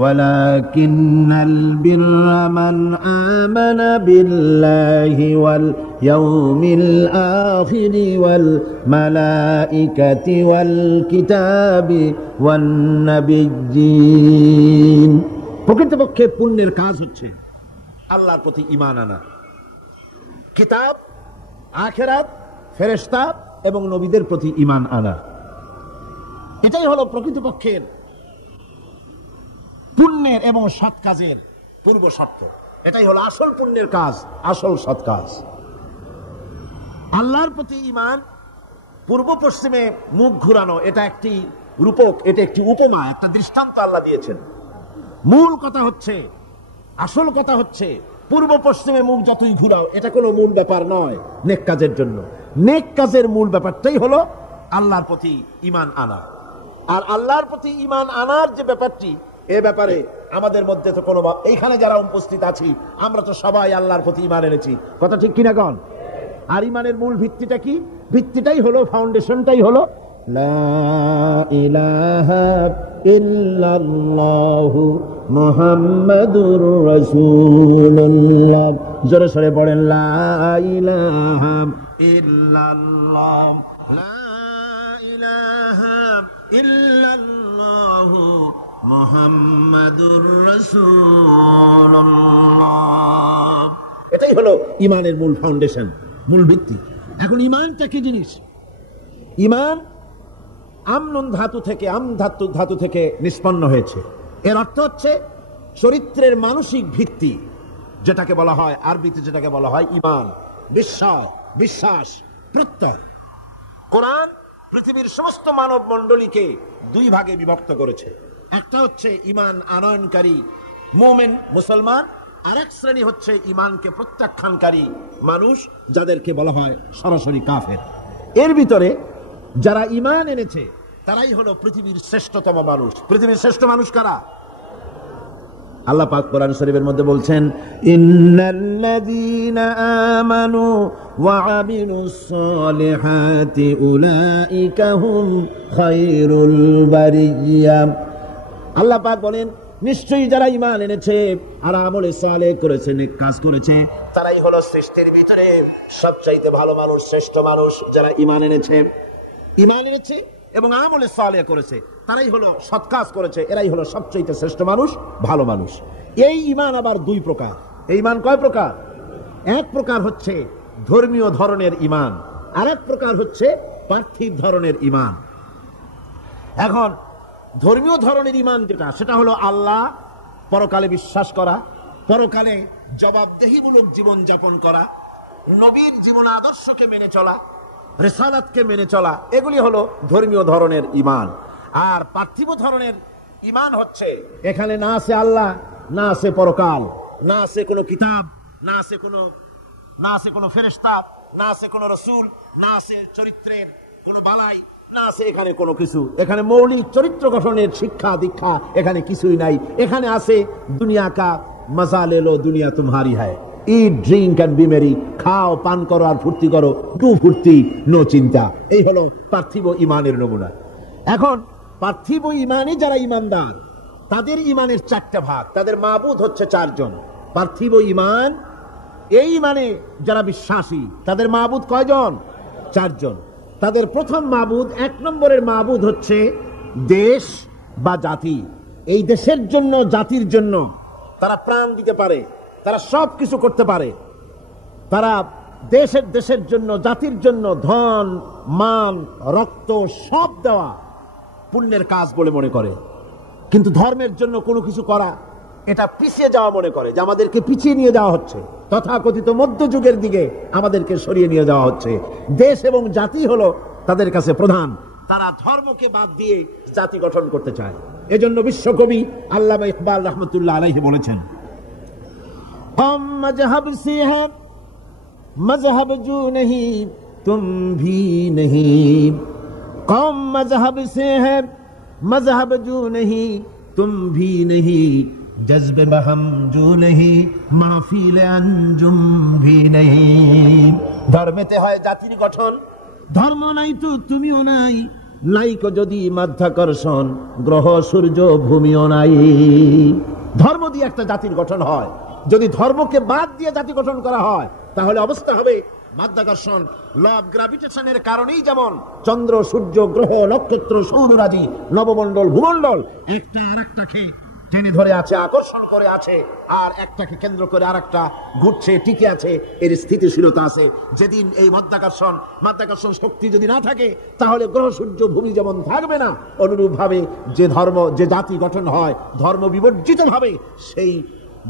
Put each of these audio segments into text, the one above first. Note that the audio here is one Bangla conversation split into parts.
ওয়ালাকিন্নাল বিররা মান আমানা বিল্লাহি ওয়াল ইয়াউমিল আখিরি ওয়াল মালাইকাতি ওয়াল কিতাবি ওয়ান নাবিয়্যিন। প্রকৃতপক্ষে পুণ্যের কাজ হচ্ছে আল্লাহর প্রতি ঈমান আনা, কিতাব, আখিরাত, ফেরেশতা এবং নবীদের প্রতি ঈমান আনা। এটাই হলো প্রকৃতপক্ষের পুণ্যের এবং সৎ কাজের পূর্ব শর্ত। এটাই হলো আসল পুণ্যের কাজ, আসল সৎ কাজ। আল্লাহর প্রতি ঈমান, পূর্ব পশ্চিমে মুখ ঘুরানো, এটা একটি রূপক, এটা একটি উপমা, একটা দৃষ্টান্ত আল্লাহ দিয়েছেন। মূল কথা হচ্ছে, আসল কথা হচ্ছে, পূর্ব পশ্চিমে মুখ যতই ঘুরাও এটা কোনো মূল ব্যাপার নয় নেক কাজের জন্য। নেক কাজের মূল ব্যাপারটাই হলো আল্লাহর প্রতি ঈমান আনা। আর আল্লাহর প্রতি ঈমান আনার যে ব্যাপারটি, এ ব্যাপারে আমাদের মধ্যে তো কোনো, এইখানে যারা উপস্থিত আছি আমরা তো সবাই আল্লাহর প্রতি ঈমান এনেছি, কথা ঠিক কিনা গণ? আর ঈমানের মূল ভিত্তিটা কি? ভিত্তিটাই হলো, ফাউন্ডেশনটাই হলো লা ইলাহা ইল্লাল্লাহু মুহাম্মাদুর রাসূলুল্লাহ। জোরে সরে পড়েন, লা ইলাহা ইল্লাল্লাহ, লা ইলাহা ইল্লাল্লাহু মুহাম্মাদুর রাসূলুল্লাহ। এটাই হলো ঈমানের মূল ফাউন্ডেশন, মূল ভিত্তি। এখন ঈমানটা কি জিনিস? ঈমান আমনুন ধাতু থেকে, ধাতু থেকে নিষ্পন্ন হয়েছে। এর অর্থ হচ্ছে চরিত্রের মানসিক ভিত্তি, যেটাকে বলা হয় আরবিতে, যেটাকে বলা হয় ঈমান, বিশ্বাস, প্রত্যয়। কোরআন পৃথিবীর সমস্ত মানব মণ্ডলীকে দুই ভাগে বিভক্ত করেছে। একটা হচ্ছে ঈমান আনয়নকারী মুমিন, মুসলমান, আর এক শ্রেণী হচ্ছে ঈমানকে প্রত্যাখ্যানকারী মানুষ, যাদেরকে বলা হয় সরাসরি কাফের। এর ভিতরে যারা ঈমান এনেছে তারাই হলো পৃথিবীর শ্রেষ্ঠতম মানুষ। পৃথিবীর শ্রেষ্ঠ মানুষ কারা? আল্লাহ পাক কোরআন শরীফের মধ্যে বলছেন, ইন্নাল্লাযীনা আমানু ওয়া আমিলুস সালিহাতি উলাইকা হুম খায়রুল বারিয়্যা। আল্লাহ পাক বলেন, নিশ্চয়ই যারা ঈমান এনেছে আর আমলে সালেহ করেছে, নেক কাজ করেছে, তারাই হলো সৃষ্টির ভিতরে সবচাইতে ভালো মানুষ, শ্রেষ্ঠ মানুষ। যারা ঈমান এনেছে এবং আমলে সালেহ করেছে, তারাই হলো সৎ কাজ করেছে, এরাই হলো সবচাইতে শ্রেষ্ঠ মানুষ, ভালো মানুষ। এই ঈমান আবার দুই প্রকার। এই ঈমান কয় প্রকার? এক প্রকার হচ্ছে ধর্মীয় ধরনের ঈমান, আর এক প্রকার হচ্ছে পার্থিব ধরনের ঈমান। এখন ধর্মীয় ধরনের ঈমান যেটা, সেটা হলো আল্লাহ, পরকালে বিশ্বাস করা, পরকালে জবাবদেহিমূলক জীবন যাপন করা, নবীর জীবন আদর্শকে মেনে চলা, রিসালাতকে মেনে চলা, এগুলি হলো ধর্মীয় ধরনের ঈমান। আর পার্থিব ধরনের ঈমান হচ্ছে, এখানে না আছে আল্লাহ, না আছে পরকাল, না আছে কোনো কিতাব, না আছে কোনো ফেরেশতা, না আছে কোনো রাসূল, না আছে চরিত্রের কোনো বালাই, না আছে এখানে কোনো কিছু। এখানে মৌলিক চরিত্র গঠনের শিক্ষা দীক্ষা এখানে কিছুই নাই। এখানে আছে দুনিয়া কা মজা লে লো, দুনিয়া তুমহারি হ্যায়, ইট ড্রিঙ্ক এন্ড বি মেরি, খাও পান করো আর ফুর্তি করো, টু ফুর্তি নো চিন্তা। এই হলো পার্থিব ঈমানের নমুনা। এখন পার্থিব ঈমানে যারা ঈমানদার, তাদের ঈমানের চারটা ভাগ, তাদের মাবুদ হচ্ছে চারজন। পার্থিব ঈমান, এই ঈমানে যারা বিশ্বাসী, তাদের মাবুদ কয়জন? চারজন। তাদের প্রথম মাবুদ, এক নম্বরের মাবুদ হচ্ছে দেশ বা জাতি। এই দেশের জন্য, জাতির জন্য তারা প্রাণ দিতে পারে, তারা সব কিছু করতে পারে। তারা দেশের জন্য, জাতির জন্য ধন, মান, রক্ত সব দেওয়া পুণ্যের কাজ বলে মনে করে। কিন্তু ধর্মের জন্য কোনো কিছু করা, এটা পিছিয়ে যাওয়া মনে করে, যে আমাদেরকে পিছিয়ে নিয়ে যাওয়া হচ্ছে, তথাকথিত মধ্যযুগের দিকে আমাদেরকে সরিয়ে নিয়ে যাওয়া হচ্ছে। দেশ এবং জাতি হলো তাদের কাছে প্রধান। তারা ধর্মকে বাদ দিয়ে জাতি গঠন করতে চায়। এজন্য বিশ্বকবি আল্লামা ইকবাল রহমতুল্লাহ আলাইহি বলেছেন, हम मजहब से हैं, मजहब जो नहीं तुम भी नहीं, कौम मजहब से है, मजहब जो नहीं तुम भी नहीं, जज्बे बहम जो नहीं महफिल अंजुम भी नहीं। ধর্মেতে হয় জাতির গঠন, ধর্ম নাই তো তুমিও নাই, নাইকো যদি মাধ্যাকর্ষণ, গ্রহ সূর্য ভূমিও নাই। ধর্ম দিয়ে একটা জাতির গঠন হয়, যদি ধর্মকে বাদ দিয়ে জাতি গঠন করা হয় তাহলে অবস্থা হবে মাধ্যাকর্ষণ, ল অফ গ্র্যাভিটেশনের কারণেই যেমন চন্দ্র সূর্য গ্রহ নক্ষত্র সৌররাজি নবমণ্ডল ভূমণ্ডল একটা আরেকটাকে টেনে ধরে আছে, আকর্ষণ করে আছে, আর একটাকে কেন্দ্র করে আরেকটা ঘুরছে, টিকে আছে, এর স্থিতিশীলতা আছে। যেদিন এই মাধ্যাকর্ষণ শক্তি যদি না থাকে তাহলে গ্রহ সূর্য ভূমি যেমন থাকবে না, অনুরূপ ভাবে যে জাতি গঠন হয় ধর্ম বিবর্জিত ভাবে, সেই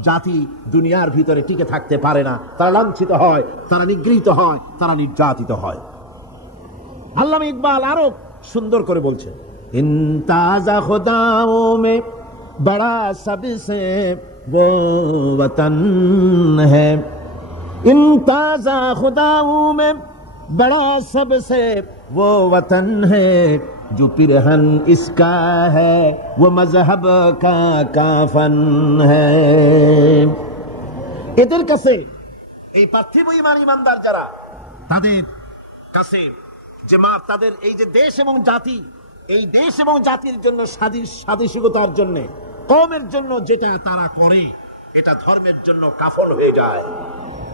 জাতি দুনিয়ার ভিতরে টিকে থাকতে পারে না। তারা লাঞ্ছিত হয়, তারা নিগৃহীত হয়, তারা নির্যাতিত হয়। আল্লামা ইকবাল আরো সুন্দর করে বলছে, ইনতাজা খুদাও মে বড়া সবসে वो वतन है, इम्ताज़ा खुदाओं में बड़ा सबसे वो वतन है, जो पिरहन इसका है वो मजहब का काफन है। এদের কাছে এই পার্থিব ইমানদার যারা, তাদের কাছে যে তাদের এই যে দেশ এবং জাতি, এই দেশ এবং জাতির জন্য স্বাদেশিকতার জন্য, কওমের জন্য যেটা তারা করে এটা ধর্মের জন্য কাফন হয়ে যায়।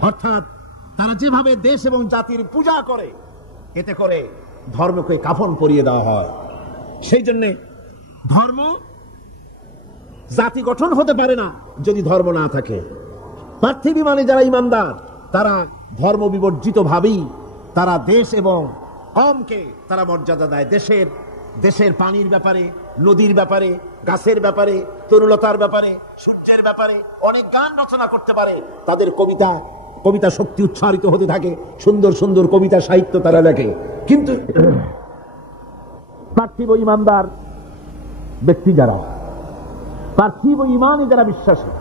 অর্থাৎ তারা যেভাবে দেশ এবং জাতির পূজা করে, এতে করে ধর্মকে কাফন পরিয়ে দেওয়া হয়। সেই জন্য ধর্ম জাতি গঠন হতে পারে না যদি ধর্ম না থাকে। পার্থিব মানে যারা ইমানদার তারা ধর্ম বিবর্জিত ভাবেই তারা দেশ এবং কওমকে তারা মর্যাদা দেয়। দেশের পানির ব্যাপারে, নদীর ব্যাপারে, গাছের ব্যাপারে, তরুলতার ব্যাপারে, সূর্যের ব্যাপারে অনেক গান রচনা করতে পারে। তাদের কবিতা শক্তি উচ্চারিত হতে থাকে, সুন্দর সুন্দর কবিতা সাহিত্য তারা লেখে। কিন্তু পার্থিব ইমানদার ব্যক্তি যারা, পার্থিব ইমানে যারা বিশ্বাসী,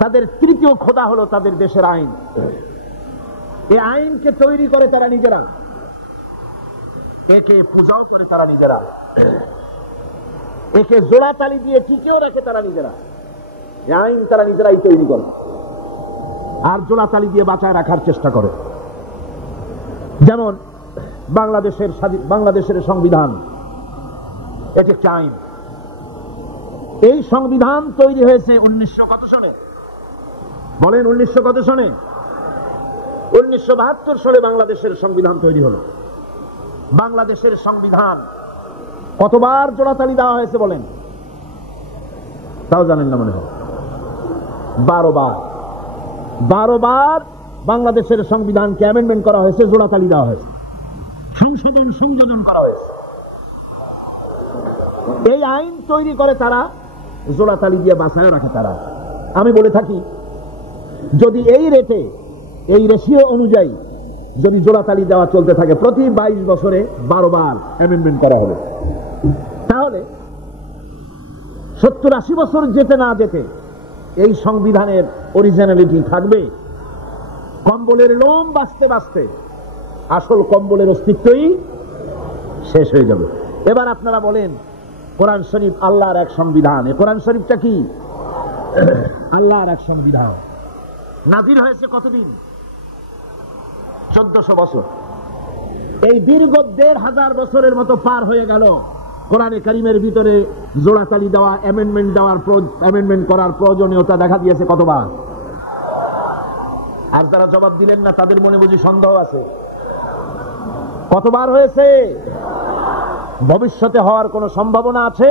তাদের তৃতীয় খোদা হলো তাদের দেশের আইন। এই আইনকে তৈরি করে তারা নিজেরা, একে পূজাও করে তারা নিজেরা, একে জোড়া তালি দিয়ে টিকেও রাখে তারা নিজেরা। আইন তারা নিজেরাই তৈরি করে আর জোড়া তালি দিয়ে বাঁচায় রাখার চেষ্টা করে। যেমন বাংলাদেশের সংবিধান, এটি একটি আইন। এই সংবিধান তৈরি হয়েছে 1900 কত সনে? বলেন 1900 কত সনে? 1972 সালে বাংলাদেশের সংবিধান তৈরি হলো। বাংলাদেশের সংবিধান কতবার জোড়াতালি দেওয়া হয়েছে বলেন? তাও জানেন না মনে হয়। 12 বার। 12 বার বাংলাদেশের সংবিধানকে অ্যামেন্ডমেন্ট করা হয়েছে, জোড়াতালি দেওয়া হয়েছে, সংযোজন করা হয়েছে। এই আইন তৈরি করে তারা, জোড়াতালি দিয়ে বাঁচায় রাখে তারা। আমি বলে থাকি, যদি এই রেটে, এই রেশিও অনুযায়ী যদি জোড়াতালি দেওয়া চলতে থাকে, প্রতি 22 বছরে 12 বার অ্যামেন্ডমেন্ট করা হবে, তাহলে 70-80 বছর যেতে না যেতে এই সংবিধানের অরিজিনালিটি থাকবে। কম্বলের লোম বাঁচতে বাঁচতে আসল কম্বলের অস্তিত্বই শেষ হয়ে যাবে। এবার আপনারা বলেন, কোরআন শরীফ আল্লাহর এক সংবিধান। এই কোরআন শরীফটা কি? আল্লাহর এক সংবিধান। নাজিল হয়েছে কতদিন? 1400 বছর। এই দীর্ঘ 1500 বছরের মতো পার হয়ে গেল। কোরআনে কারীমের ভিতরে জোড়াতালি দেওয়া, অ্যামেন্ডমেন্ট করার প্রয়োজনীয়তা দেখা দিয়েছে কতবার? আর যারা জবাব দিলেন না তাদের মনে বুঝি সন্দেহ আছে? কতবার হয়েছে? ভবিষ্যতে হওয়ার কোনো সম্ভাবনা আছে?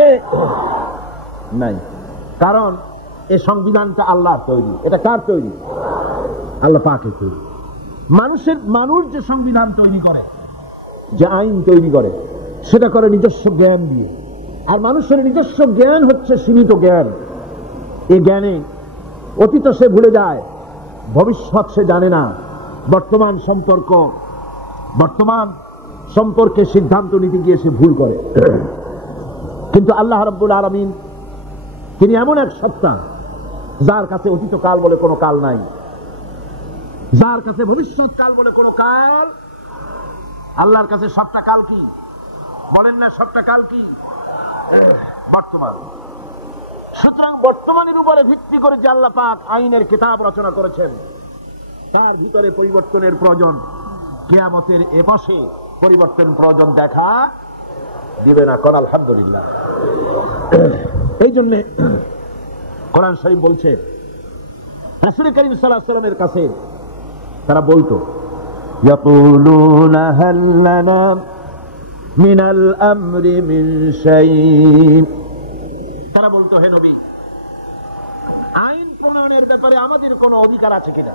নাই। কারণ এই সংবিধানটা আল্লাহর তৈরি। এটা কার তৈরি? আল্লাহ পাকের তৈরি। মানুষ যে সংবিধান তৈরি করে, যে আইন তৈরি করে, সেটা করে নিজস্ব জ্ঞান দিয়ে। আর মানুষের নিজস্ব জ্ঞান হচ্ছে সীমিত জ্ঞান। এই জ্ঞানে অতীত সে ভুলে যায়, ভবিষ্যৎ সে জানে না, বর্তমান সম্পর্কে সিদ্ধান্ত নিতে গিয়ে সে ভুল করে। কিন্তু আল্লাহ রাব্বুল আলামিন তিনি এমন এক সত্তা, যার কাছে অতীত কাল বলে কোনো কাল নাই, যার কাছে ভবিষ্যৎ কাল বলে কোনো কাল। আল্লাহর কাছে সবটা কাল কি? বলেন না, সবটা কাল কি? বর্তমান। সুতরাং বর্তমানের উপরে ভিত্তি করে যে আল্লাহ পাক আইনের কিতাব রচনা করেছেন, তার ভিতরে পরিবর্তনের প্রয়োজন কিয়ামতের এপাশে পরিবর্তন প্রয়োজন দেখা দিবে না। কোন আলহামদুলিল্লাহ। এই জন্য কোরআন শরীফ বলছে রাসূল করিম সাল্লাল্লাহু আলাইহি ওয়াসাল্লামের কাছে তারা বলতো ইয়াকুলুনা হাল লানা মিনাল আমরি মিন শাই, তারা বলতো হে নবী আইন প্রণয়নের ব্যাপারে আমাদের কোনো অধিকার আছে কিনা,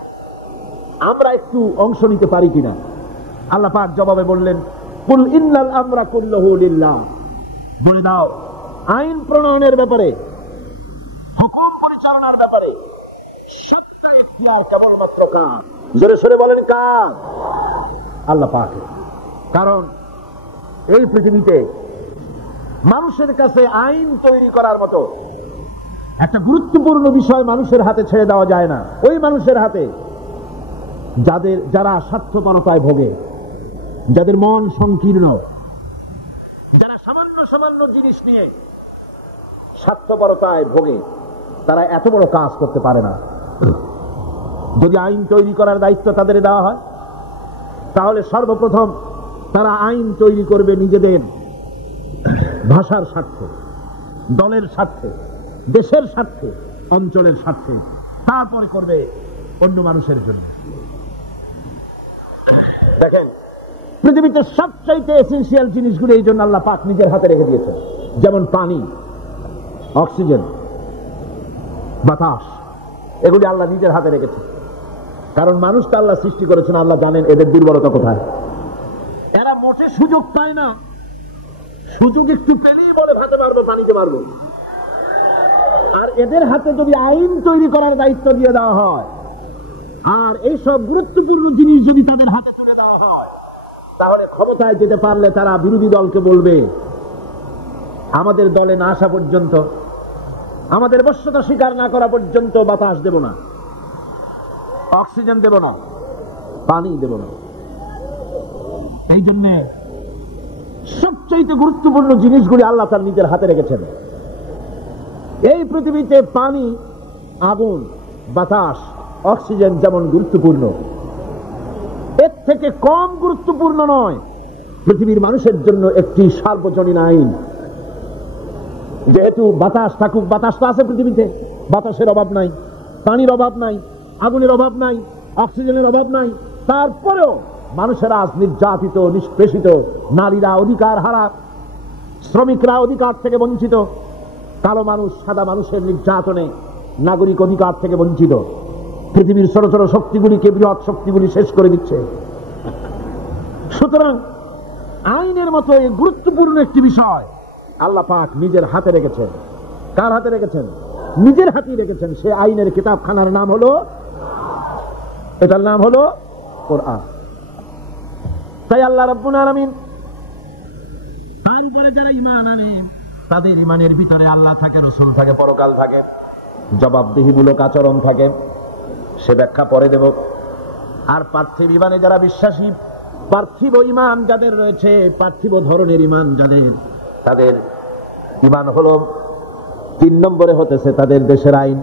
আমরা একটু অংশ নিতে পারি কিনা। আল্লাহ পাক জবাবে বললেন কুল ইন্নাল আমরা কুল্লুহু লিল্লাহ, বলে দাও আইন প্রণয়নের ব্যাপারে, হুকুম পরিচালনার ব্যাপারে সবটা ইখতিয়ার কেবলমাত্র কার? জোরে সরে বলেন কার? আল্লাহ পাকের। কারণ এই পৃথিবীতে মানুষের কাছে আইন তৈরি করার মতো একটা গুরুত্বপূর্ণ বিষয় মানুষের হাতে ছেড়ে দেওয়া যায় না। ওই মানুষের হাতে যারা স্বার্থপরতায় ভোগে, যাদের মন সংকীর্ণ, যারা সামান্য সামান্য জিনিস নিয়ে স্বার্থপরতায় ভোগে, তারা এত বড় কাজ করতে পারে না। যদি আইন তৈরি করার দায়িত্ব তাদের দেওয়া হয়, তাহলে সর্বপ্রথম তারা আইন তৈরি করবে নিজেদের ভাষার স্বার্থে, দলের স্বার্থে, দেশের স্বার্থে, অঞ্চলের স্বার্থে, তারপরে করবে অন্য মানুষের জন্য। দেখেন পৃথিবীতে সবচাইতে এসেনশিয়াল জিনিসগুলো এই জন্য আল্লাহ পাক নিজের হাতে রেখে দিয়েছেন, যেমন পানি, অক্সিজেন, বাতাস, এগুলি আল্লাহ নিজের হাতে রেখেছেন। কারণ মানুষটা আল্লাহ সৃষ্টি করেছেন, আল্লাহ জানেন এদের দুর্বলতা কোথায়। এরা মোটে সুযোগ পায় না, সুযোগ একটু পেলেই বলে ভাতে পারবো, পানিতে পারবো। আর এদের হাতে যদি আইন তৈরি করার দায়িত্ব দিয়ে দেওয়া হয়, আর এইসব গুরুত্বপূর্ণ জিনিস যদি তাদের হাতে তুলে দেওয়া হয়, তাহলে ক্ষমতায় যেতে পারলে তারা বিরোধী দলকে বলবে আমাদের দলে না আসা পর্যন্ত, আমাদের বশ্যতা স্বীকার না করা পর্যন্ত বাতাস দেব না, অক্সিজেন দেব না, পানি দেব না। এই জন্য সবচেয়ে গুরুত্বপূর্ণ জিনিসগুলি আল্লাহ তার নিজের হাতে রেখেছেন। এই পৃথিবীতে পানি, আগুন, বাতাস, অক্সিজেন যেমন গুরুত্বপূর্ণ, এর থেকে কম গুরুত্বপূর্ণ নয় পৃথিবীর মানুষের জন্য একটি সার্বজনীন আইন। যেহেতু বাতাস থাকুক, বাতাস তো আছে পৃথিবীতে, বাতাসের অভাব নাই, পানির অভাব নাই, আগুনের অভাব নাই, অক্সিজেনের অভাব নাই, তারপরেও মানুষেরা আজ নির্যাতিত, নিষ্পেষিত, নারীরা অধিকার হারা, শ্রমিকরা অধিকার থেকে বঞ্চিত, কালো মানুষ সাদা মানুষের নির্যাতনে নাগরিক অধিকার থেকে বঞ্চিত। পৃথিবীর ছোট ছোট শক্তিগুলিকে বৃহৎ শক্তিগুলি শেষ করে দিচ্ছে। সুতরাং আইনের মতো এই গুরুত্বপূর্ণ একটি বিষয় আল্লাহ পাক নিজের হাতে রেখেছেন। কার হাতে রেখেছেন? নিজের হাতেই রেখেছেন। সে আইনের কিতাবখানার নাম হলো, এটার নাম হলো কোরআন। তাই আল্লাহ রাব্বুল আলামিন তার উপরে যারা ঈমান আনে, তাদের ঈমানের ভিতরে আল্লাহ থাকে, রাসূল থাকে, পরকাল থাকে, জবাবদিহিমূলক আচরণ থাকে। সে ব্যাখ্যা পরে দেব। আর পার্থিব ঈমানে যারা বিশ্বাসী, পার্থিব ঈমান যাদের রয়েছে, পার্থিব ধরনের ঈমান যাদের, তাদের ঈমান হলো 3 নম্বরে হতেছে তাদের দেশের আইন,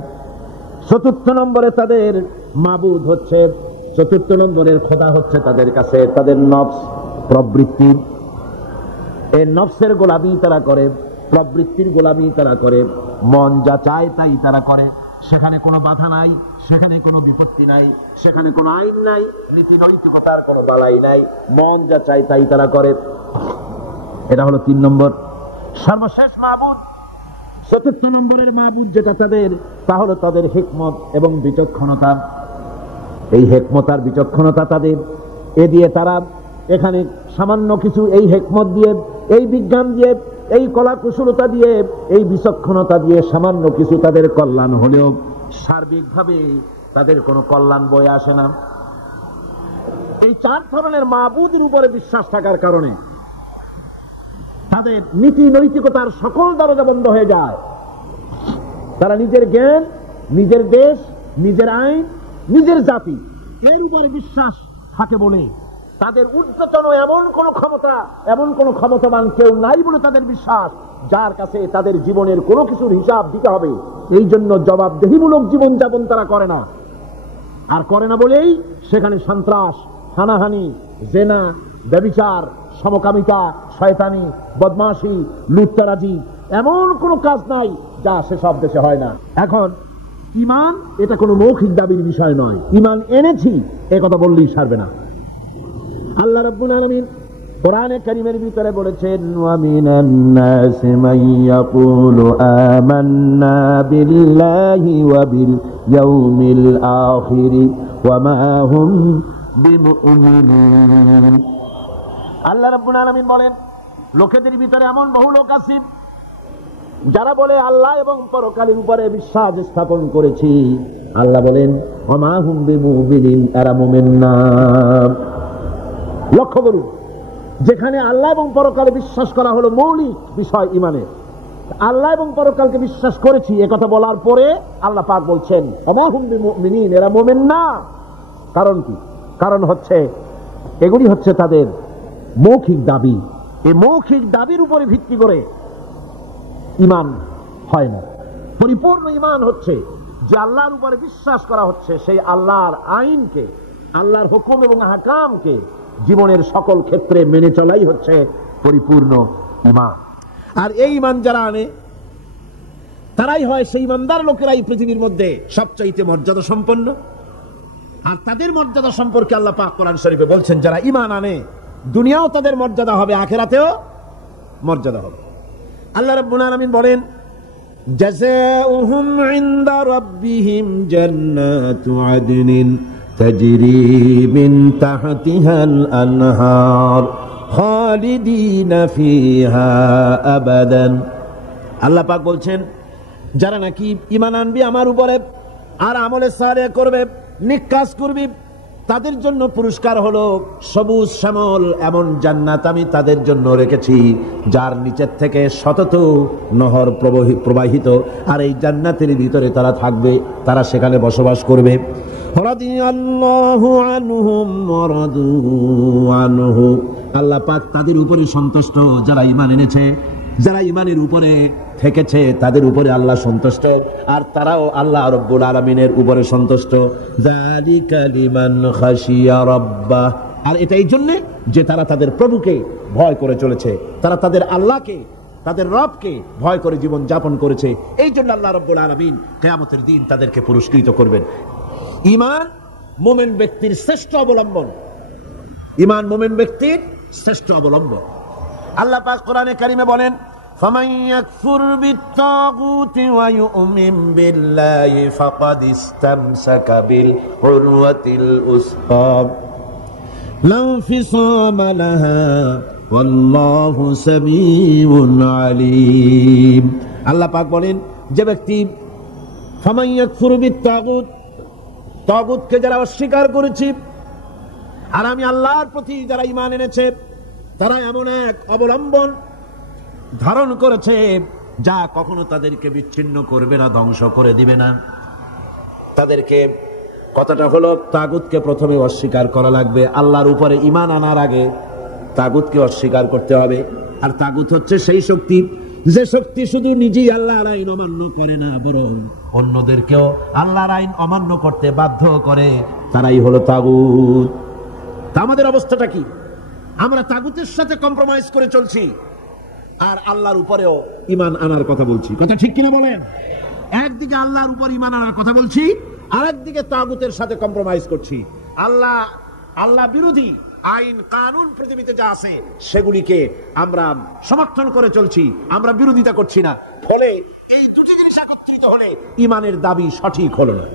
4র্থ নম্বরে তাদের মাবুদ হচ্ছে, 4র্থ নম্বরের খোদা হচ্ছে তাদের কাছে তাদের নফস, প্রবৃত্তি। এই নফসের গোলামি তারা করে, প্রবৃত্তির গোলামি তারা করে, মন যা চায় তাই তারা করে। সেখানে কোনো বাধা নাই, সেখানে কোনো বিপত্তি নাই, সেখানে কোনো আইন নাই, নীতি নৈতিকতার কোনো বালাই নাই, মন যা চায় তাই তারা করে। এটা হলো 3 নম্বর, সর্বশেষ মাবুদ। 4র্থ নম্বরের মাবুদ যেটা তাদের, তা হলো তাদের হিকমত এবং বিচক্ষণতা। এই হিকমত আর বিচক্ষণতা তাদের, এ দিয়ে তারা এখানে সামান্য কিছু, এই হিকমত দিয়ে, এই বিজ্ঞান দিয়ে, এই কলা কুশলতা দিয়ে, এই বিচক্ষণতা দিয়ে সামান্য কিছু তাদের কল্যাণ হলেও সার্বিকভাবে তাদের কোনো কল্যাণ বয়ে আসে না। এই 4 ধরনের মাবুদের উপরে বিশ্বাস থাকার কারণে তাদের নীতি নৈতিকতার সকল দরজা বন্ধ হয়ে যায়। তারা নিজের জ্ঞান, নিজের দেশ, নিজের আইন, নিজের জাতি, এর উপরে বিশ্বাস থাকে বলে তাদের ঊর্ধ্বতন এমন কোন ক্ষমতা, এমন কোন ক্ষমতাবান কেউ নাই বলে তাদের বিশ্বাস, যার কাছে তাদের জীবনের কোনো কিছুর হিসাব দিতে হবে। এই জন্য জবাবদিহিমূলক জীবনযাপন তারা করে না। আর করে না বলেই সেখানে সন্ত্রাস, হানাহানি, জেনা, ব্যভিচার, সমকামিতা, শয়তানি, বদমাশি, লুটতরাজি, এমন কোনো কাজ নাই যা সেসব দেশে হয় না। এখন ঈমান এটা কোনো মৌখিক দাবির বিষয় নয়। ঈমান এনেছি এ কথা বললেই সারবে না। আল্লাহ রাব্বুল আলামিন কোরআনে কারীমের ভিতরে বলেছেন, ওয়া মিনান নাসি মান ইয়াকুলু আমান্না বিল্লাহি ওয়া বিল ইয়াউমিল আখির ওয়া মা হুম বিমুমিনিন। আল্লাহ রাব্বুল আলামিন বলেন, লোকেদের ভিতরে এমন বহু লোক আছে যারা বলে আল্লাহ এবং পরকালের উপরে বিশ্বাস স্থাপন করেছি। আল্লাহ বলেন, ওয়া মা হুম বিমুমিনিন, এরা মুমিন না। লক্ষ্য করুন, যেখানে আল্লাহ এবং পরকালে বিশ্বাস করা হলো মৌলিক বিষয় ঈমানে, আল্লাহ এবং পরকালকে বিশ্বাস করেছি এ কথা বলার পরে আল্লাহ পাক বলছেন ওয়া মা হুম বিমুমিনিন, এরা মুমিন না। কারণ কি? কারণ হচ্ছে এগুলি হচ্ছে তাদের মৌখিক দাবি। এই মৌখিক দাবির উপরে ভিত্তি করে ঈমান হয় না। পরিপূর্ণ ঈমান হচ্ছে যে আল্লাহর উপরে বিশ্বাস করা হচ্ছে, সেই আল্লাহর আইনকে, আল্লাহর হুকুম এবং আহকামকে জীবনের সকল ক্ষেত্রে মেনে চলাই হচ্ছে পরিপূর্ণ ঈমান। আর এই ঈমান যারা আনে তারাই হয় সেই ঈমানদার লোকেরাই পৃথিবীর মধ্যে সবচাইতে মর্যাদা সম্পন্ন। আর তাদের মর্যাদা সম্পর্কে আল্লাহ পাক কোরআন শরীফে বলছেন, যারা ঈমান আনে দুনিয়াও তাদের মর্যাদা হবে, আখিরাতেও মর্যাদা হবে। আল্লাহ রাব্বুল আলামিন বলেন, জাযাউহুম ইনদা রাব্বিহিম জান্নাতু আদনিন তাজরি মিন তাহতিহাল আনহার খালিদিনা ফিহা আবাদান। আল্লাহ পাক বলছেন, যারা নাকি ঈমান আনবে আমার উপরে আর আমলে সালেহ করবে, নেক কাজ করবে, তাদের জন্য পুরস্কার হলো সবুজ শ্যামল এমন জান্নাত আমি তাদের জন্য রেখেছি, যার নিচের থেকে শতত নহর প্রবাহিত। আর এই জান্নাতের ভিতরে তারা থাকবে, তারা সেখানে বসবাস করবে। রাদিয়াল্লাহু আনহুম ওয়া রাদু আনহু, আল্লাহ পাক তাদের উপরে সন্তুষ্ট, যারা ঈমান এনেছে, যারা ঈমানের উপরে থেকেছে তাদের উপরে আল্লাহ সন্তুষ্ট, আর তারাও আল্লাহ রাব্বুল আলামিনের উপরে সন্তুষ্ট। যালিকা লিমান খাশিয়া রাব্বাহ, আর এটা এই জন্য যে তারা তাদের প্রভুকে ভয় করে চলেছে, তারা তাদের আল্লাহকে, তাদের রবকে ভয় করে জীবন যাপন করেছে। এই জন্য আল্লাহ রাব্বুল আলামিন কিয়ামতের দিন তাদেরকে পুরস্কৃত করবেন। ঈমান মুমিন ব্যক্তির শ্রেষ্ঠ অবলম্বন। ঈমান মুমিন ব্যক্তির শ্রেষ্ঠ অবলম্বন। আল্লাহ পাক কোরআনে কারিমে বলেন, ফামান ইয়াকফুর বিত্তাগুতি ওয়া ইউমিন বিল্লাহি ফাকাদ ইসতামসাকা বিল উরওয়াতিল উসকা লা ইনফিসামা লাহা ওয়াল্লাহু সামিউন আলীম। আল্লাহ পাক বলেন, যে ব্যক্তি ফামান ইয়াকফুর বিত্তাগুত, তাগুতকে যারা অস্বীকার করেছে, আর আমি আল্লাহর প্রতি যারা ঈমান এনেছে, তারা এমন এক অবলম্বন ধারণ করেছে যা কখনো তাদেরকে বিচ্ছিন্ন করবে না, ধ্বংস করে দিবে না। তাদেরকে কথাটা হলো, তাগুতকে প্রথমে অস্বীকার করা লাগবে। আল্লাহর উপরে ঈমান আনার আগে তাগুতকে অস্বীকার করতে হবে। আর তাগুত হচ্ছে সেই শক্তি, যে শক্তি শুধু নিজেই আল্লাহর আইন অমান্য করে না, বরং অন্যদেরকেও আল্লাহর আইন অমান্য করতে বাধ্য করে, তারাই হলো তাগুত। তা আমাদের অবস্থাটা কি? আমরা তাগুতের সাথে কম্প্রোমাইজ করে চলছি, আর আল্লাহর উপরেও ঈমান আনার কথা বলছি। কথা ঠিক কিনা বলেন? একদিকে আল্লাহর উপর ঈমান আনার কথা বলছি, আরেকদিকে তাগুতের সাথে কম্প্রোমাইজ করছি। আল্লাহ বিরোধী আইন কানুন পৃথিবীতে যা আছে সেগুলিকে আমরা সমর্থন করে চলছি, আমরা বিরোধিতা করছি না। ফলে এই দুটি জিনিস একত্রিত হলে ঈমানের দাবি সঠিক হলো না।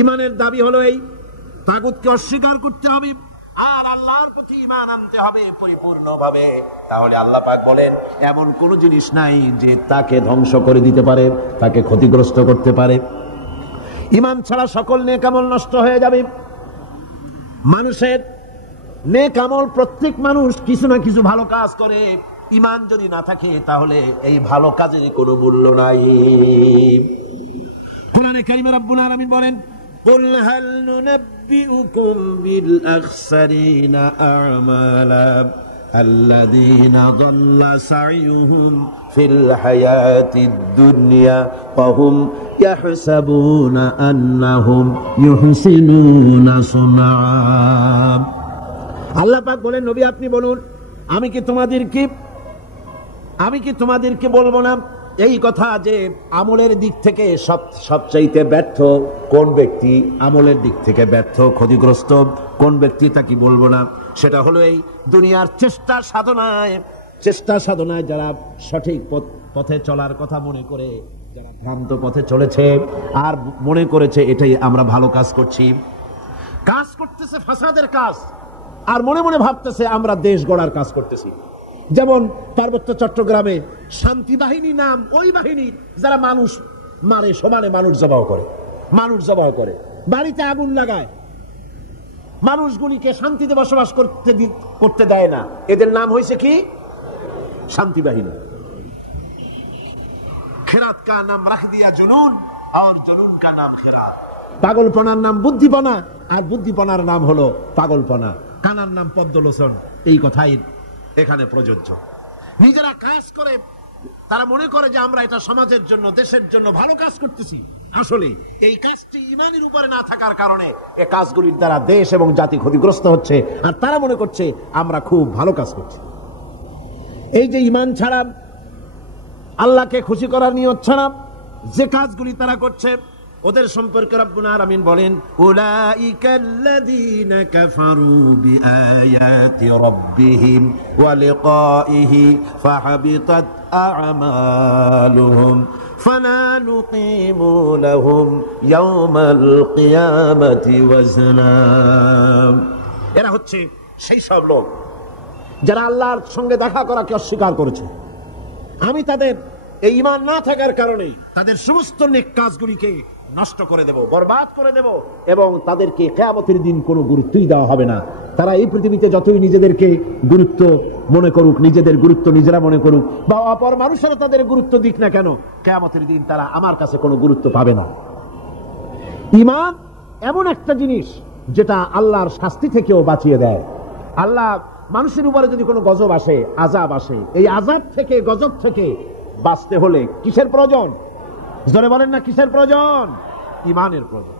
ঈমানের দাবি হলো এই, তাগুতকে অস্বীকার করতে হবে আর আল্লাহর প্রতি ঈমান আনতে হবে পরিপূর্ণভাবে। তাহলে আল্লাহ পাক বলেন, এমন কোন জিনিস নাই যে তাকে ধ্বংস করে দিতে পারে, তাকে ক্ষতিগ্রস্ত করতে পারে। ঈমান ছাড়া সকল নেক আমল নষ্ট হয়ে যাবে। মানুষের নেক আমল, প্রত্যেক মানুষ কিছু না কিছু ভালো কাজ করে। ঈমান যদি না থাকে তাহলে এই ভালো কাজের কোনো মূল্য নাই। কোরআনে কারিমে রব্বুল আলামিন বলেন, কুল হাল নুনাব্বিউকুম বিল আখসারিনা আমালা আল্লাযীনা যাল্লা সা'য়ুহুম ফিল হায়াতিদ দুনিয়া ওয়া হুম ইয়াহসাবুনা আন্নাহুম ইউহসিনুনা সুনআ। আল্লাহ পাক বলেন, নবী আপনি বলুন, আমি কি তোমাদেরকে বলবো না এই কথা যে আমলের দিক থেকে সবচাইতে ব্যর্থ কোন ব্যক্তি, আমলের দিক থেকে ব্যর্থ ক্ষতিগ্রস্ত কোন ব্যক্তি, তা কি বলবো না? সেটা হলো এই দুনিয়ার চেষ্টা সাধনায় যারা সঠিক পথে চলার কথা মনে করে, যারা ভ্রান্ত পথে চলেছে আর মনে করেছে এটাই আমরা ভালো কাজ করতেছে ফাসাদের কাজ, আর মনে মনে ভাবতেছে আমরা দেশ গড়ার কাজ করতেছি। যেমন পার্বত্য চট্টগ্রামে শান্তি বাহিনী নাম ওই বাহিনী যারা মানুষ মারে, সমানে মানুষ জবাই করে, বাড়িতে আগুন লাগায়, মানুষগুলিকে শান্তিতে বসবাস করতে দেয় না। এদের নাম হয়েছে কি? শান্তি বাহিনী। খেরাত কা নাম রাখ দিয়া জুনুন আর জুনুন কা নাম খেরাত। পাগলপনার নাম বুদ্ধিপনা, আর বুদ্ধিপনার নাম হলো পাগলপনা। কানার নাম পদ্মলোচন। এই কথাই এখানে প্রযোজ্য। নিজেরা কাজ করে তারা মনে করে যে আমরা এটা সমাজের জন্য, দেশের জন্য ভালো কাজ করতেছি। আসলে এই কাজটি ইমানের উপরে না থাকার কারণে এই কাজগুলির দ্বারা দেশ এবং জাতি ক্ষতিগ্রস্ত হচ্ছে, আর তারা মনে করছে আমরা খুব ভালো কাজ করছি। এই যে ইমান ছাড়া, আল্লাহকে খুশি করার নিয়ত ছাড়া যে কাজগুলি তারা করছে, ওদের সম্পর্কে রব্বুল আলামিন বলেন, উলাইকাল্লাযীনা কাফারু বিআয়াতি রাব্বিহিম ওয়া লিকাইহি ফাহাবিতাত আ'মালুহুম ফালা নুকিমু লাহুম ইয়াওমাল কিয়ামাতি ওয়াজনা। এরা হচ্ছে সেই সব লোক যারা আল্লাহর সঙ্গে দেখা করাকে অস্বীকার করেছে। আমি তাদের এই ঈমান না থাকার কারণে তাদের সমস্ত নেক কাজগুলিকে নষ্ট করে দেব, বরবাদ করে দেব, এবং তাদেরকে কিয়ামতের দিন কোনো গুরুত্বই দেওয়া হবে না। তারা এই পৃথিবীতে যতই নিজেদেরকে গুরুত্ব মনে করুক, নিজেদের গুরুত্ব নিজেরা মনে করুক, বা অপর মানুষেরা তাদের গুরুত্ব দিক না কেন, কিয়ামতের দিন তারা আমার কাছে কোনো গুরুত্ব পাবে না। ঈমান এমন একটা জিনিস যেটা আল্লাহর শাস্তি থেকেও বাঁচিয়ে দেয়। আল্লাহ মানুষের উপরে যদি কোনো গজব আসে, আযাব আসে, এই আযাব থেকে, গজব থেকে বাঁচতে হলে কিসের প্রয়োজন? জোরে বলেন না, কিসের প্রয়োজন? ঈমানের প্রয়োজন।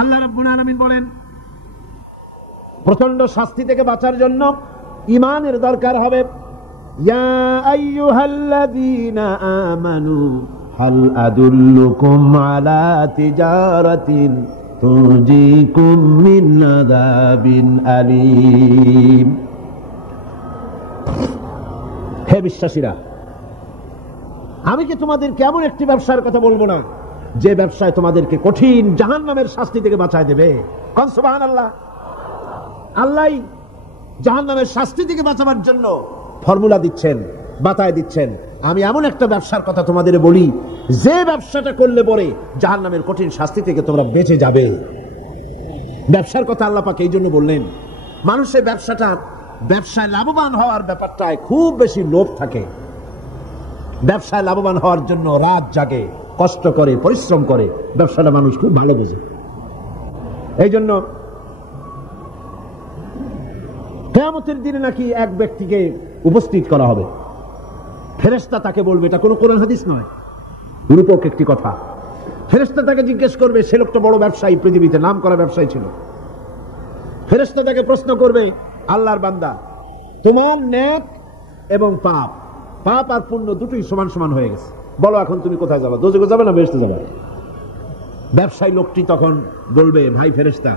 আল্লাহ রাব্বুল আলামিন বলেন, প্রচন্ড শাস্তি থেকে বাঁচার জন্য ঈমানের দরকার হবে। ইয়া আইয়ুহাল্লাযীনা আমানু হাল আদুল্লুকুম আলা তিজারাতিন তুনজিকুম মিন আযাবিন আলীম। হে বিশ্বাসীরা, আমি কি তোমাদেরকে এমন একটি ব্যবসার কথা বলবো না যে ব্যবসায় তোমাদেরকে কঠিন জাহান্নামের শাস্তি থেকে বাঁচায় দেবে? কোন সুবহানাল্লাহ। আল্লাহ জাহান্নামের শাস্তি থেকে বাঁচাবার জন্য ফর্মুলা দিচ্ছেন, বাতায় দিচ্ছেন। আমি এমন একটা ব্যবসার কথা তোমাদের বলি যে ব্যবসাটা করলে পরে জাহান্নামের কঠিন শাস্তি থেকে তোমরা বেঁচে যাবে। ব্যবসার কথা আল্লাহ পাক এই জন্য বললেন, মানুষের ব্যবসায় লাভবান হওয়ার ব্যাপারটায় খুব বেশি লোভ থাকে। ব্যবসায় লাভবান হওয়ার জন্য রাত জাগে, কষ্ট করে, পরিশ্রম করে। ব্যবসাটা মানুষ খুব ভালো বোঝে। এই জন্য কিয়ামতের দিনে নাকি এক ব্যক্তিকে উপস্থিত করা হবে, ফেরেশতা তাকে বলবে, এটা কোনো কোরআন হাদিস নয়, রূপক একটি কথা। ফেরেশতা তাকে জিজ্ঞেস করবে, সে লোকটা বড় ব্যবসায়ী, পৃথিবীতে নাম করা ব্যবসায়ী ছিল। ফেরেশতা তাকে প্রশ্ন করবে, আল্লাহর বান্দা, তোমার নেক এবং পাপ আর পুণ্য দুটোই সমান সমান হয়ে গেছে, বলো এখন তুমি কোথায় যাবে? দোজখে যাবে না বেহেশতে যাবে? ব্যবসায়ী লোকটি তখন বলবে, ভাই ফেরেশতা,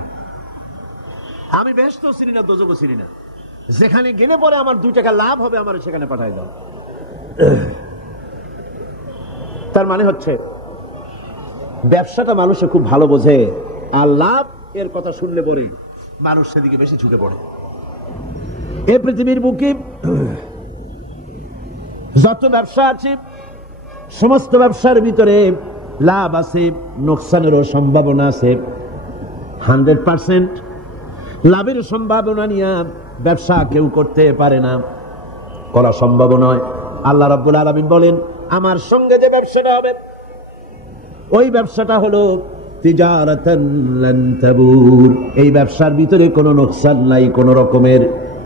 আমি বেহেশতও চিনি না, দোজখও চিনি না, যেখানে গেলে পরে আমার 2 টাকা লাভ হবে আমার সেখানে পাঠায় দাও। তার মানে হচ্ছে ব্যবসাটা মানুষে খুব ভালো বোঝে, আর লাভ এর কথা শুনলে পরে মানুষ সেদিকে বেশি ঝুঁকে পড়ে। এই পৃথিবীর বুকে যত ব্যবসা আছে, সমস্ত ব্যবসার ভিতরে লাভ আছে, নোকসানেরও সম্ভাবনা আছে। 100% লাভের সম্ভাবনা নিয়ে ব্যবসা কেউ করতে পারে না, করা সম্ভব নয়। আল্লাহ রাব্বুল আলামিন বলেন, আমার সঙ্গে যে ব্যবসাটা হবে ওই ব্যবসাটা হলো তিজারাতান লান তাবুর। এই ব্যবসার ভিতরে কোনো নোকসান নাই, কোনো রকমের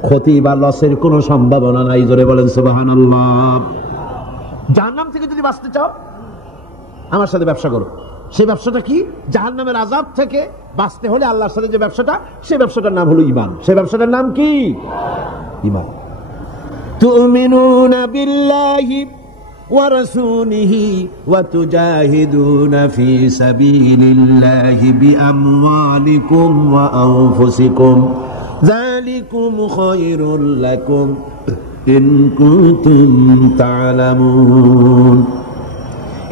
ক্ষতি বা লসের কোনো সম্ভাবনা নাই। জোরে বলেন সুবহানাল্লাহ। জাহান্নাম থেকে যদি বাঁচতে চাও আমার সাথে ব্যবসা করো। সেই ব্যবসাটা কি? জাহান্নামের আযাব থেকে বাঁচতে হলে আল্লাহর সাথে যে ব্যবসাটা, সেই ব্যবসাটার নাম হলো ঈমান। সেই ব্যবসাটার নাম কি? ঈমান। তুমিনুনা বিল্লাহি ওয়া রাসূলিহি ওয়া তুজাহিদুনা ফি সাবিলিল্লাহি বিআমওয়ালিকুম ওয়া আনফুসিকুম যালিকুম খায়রুল লাকুম ইন কুনতুম তা'লামুন।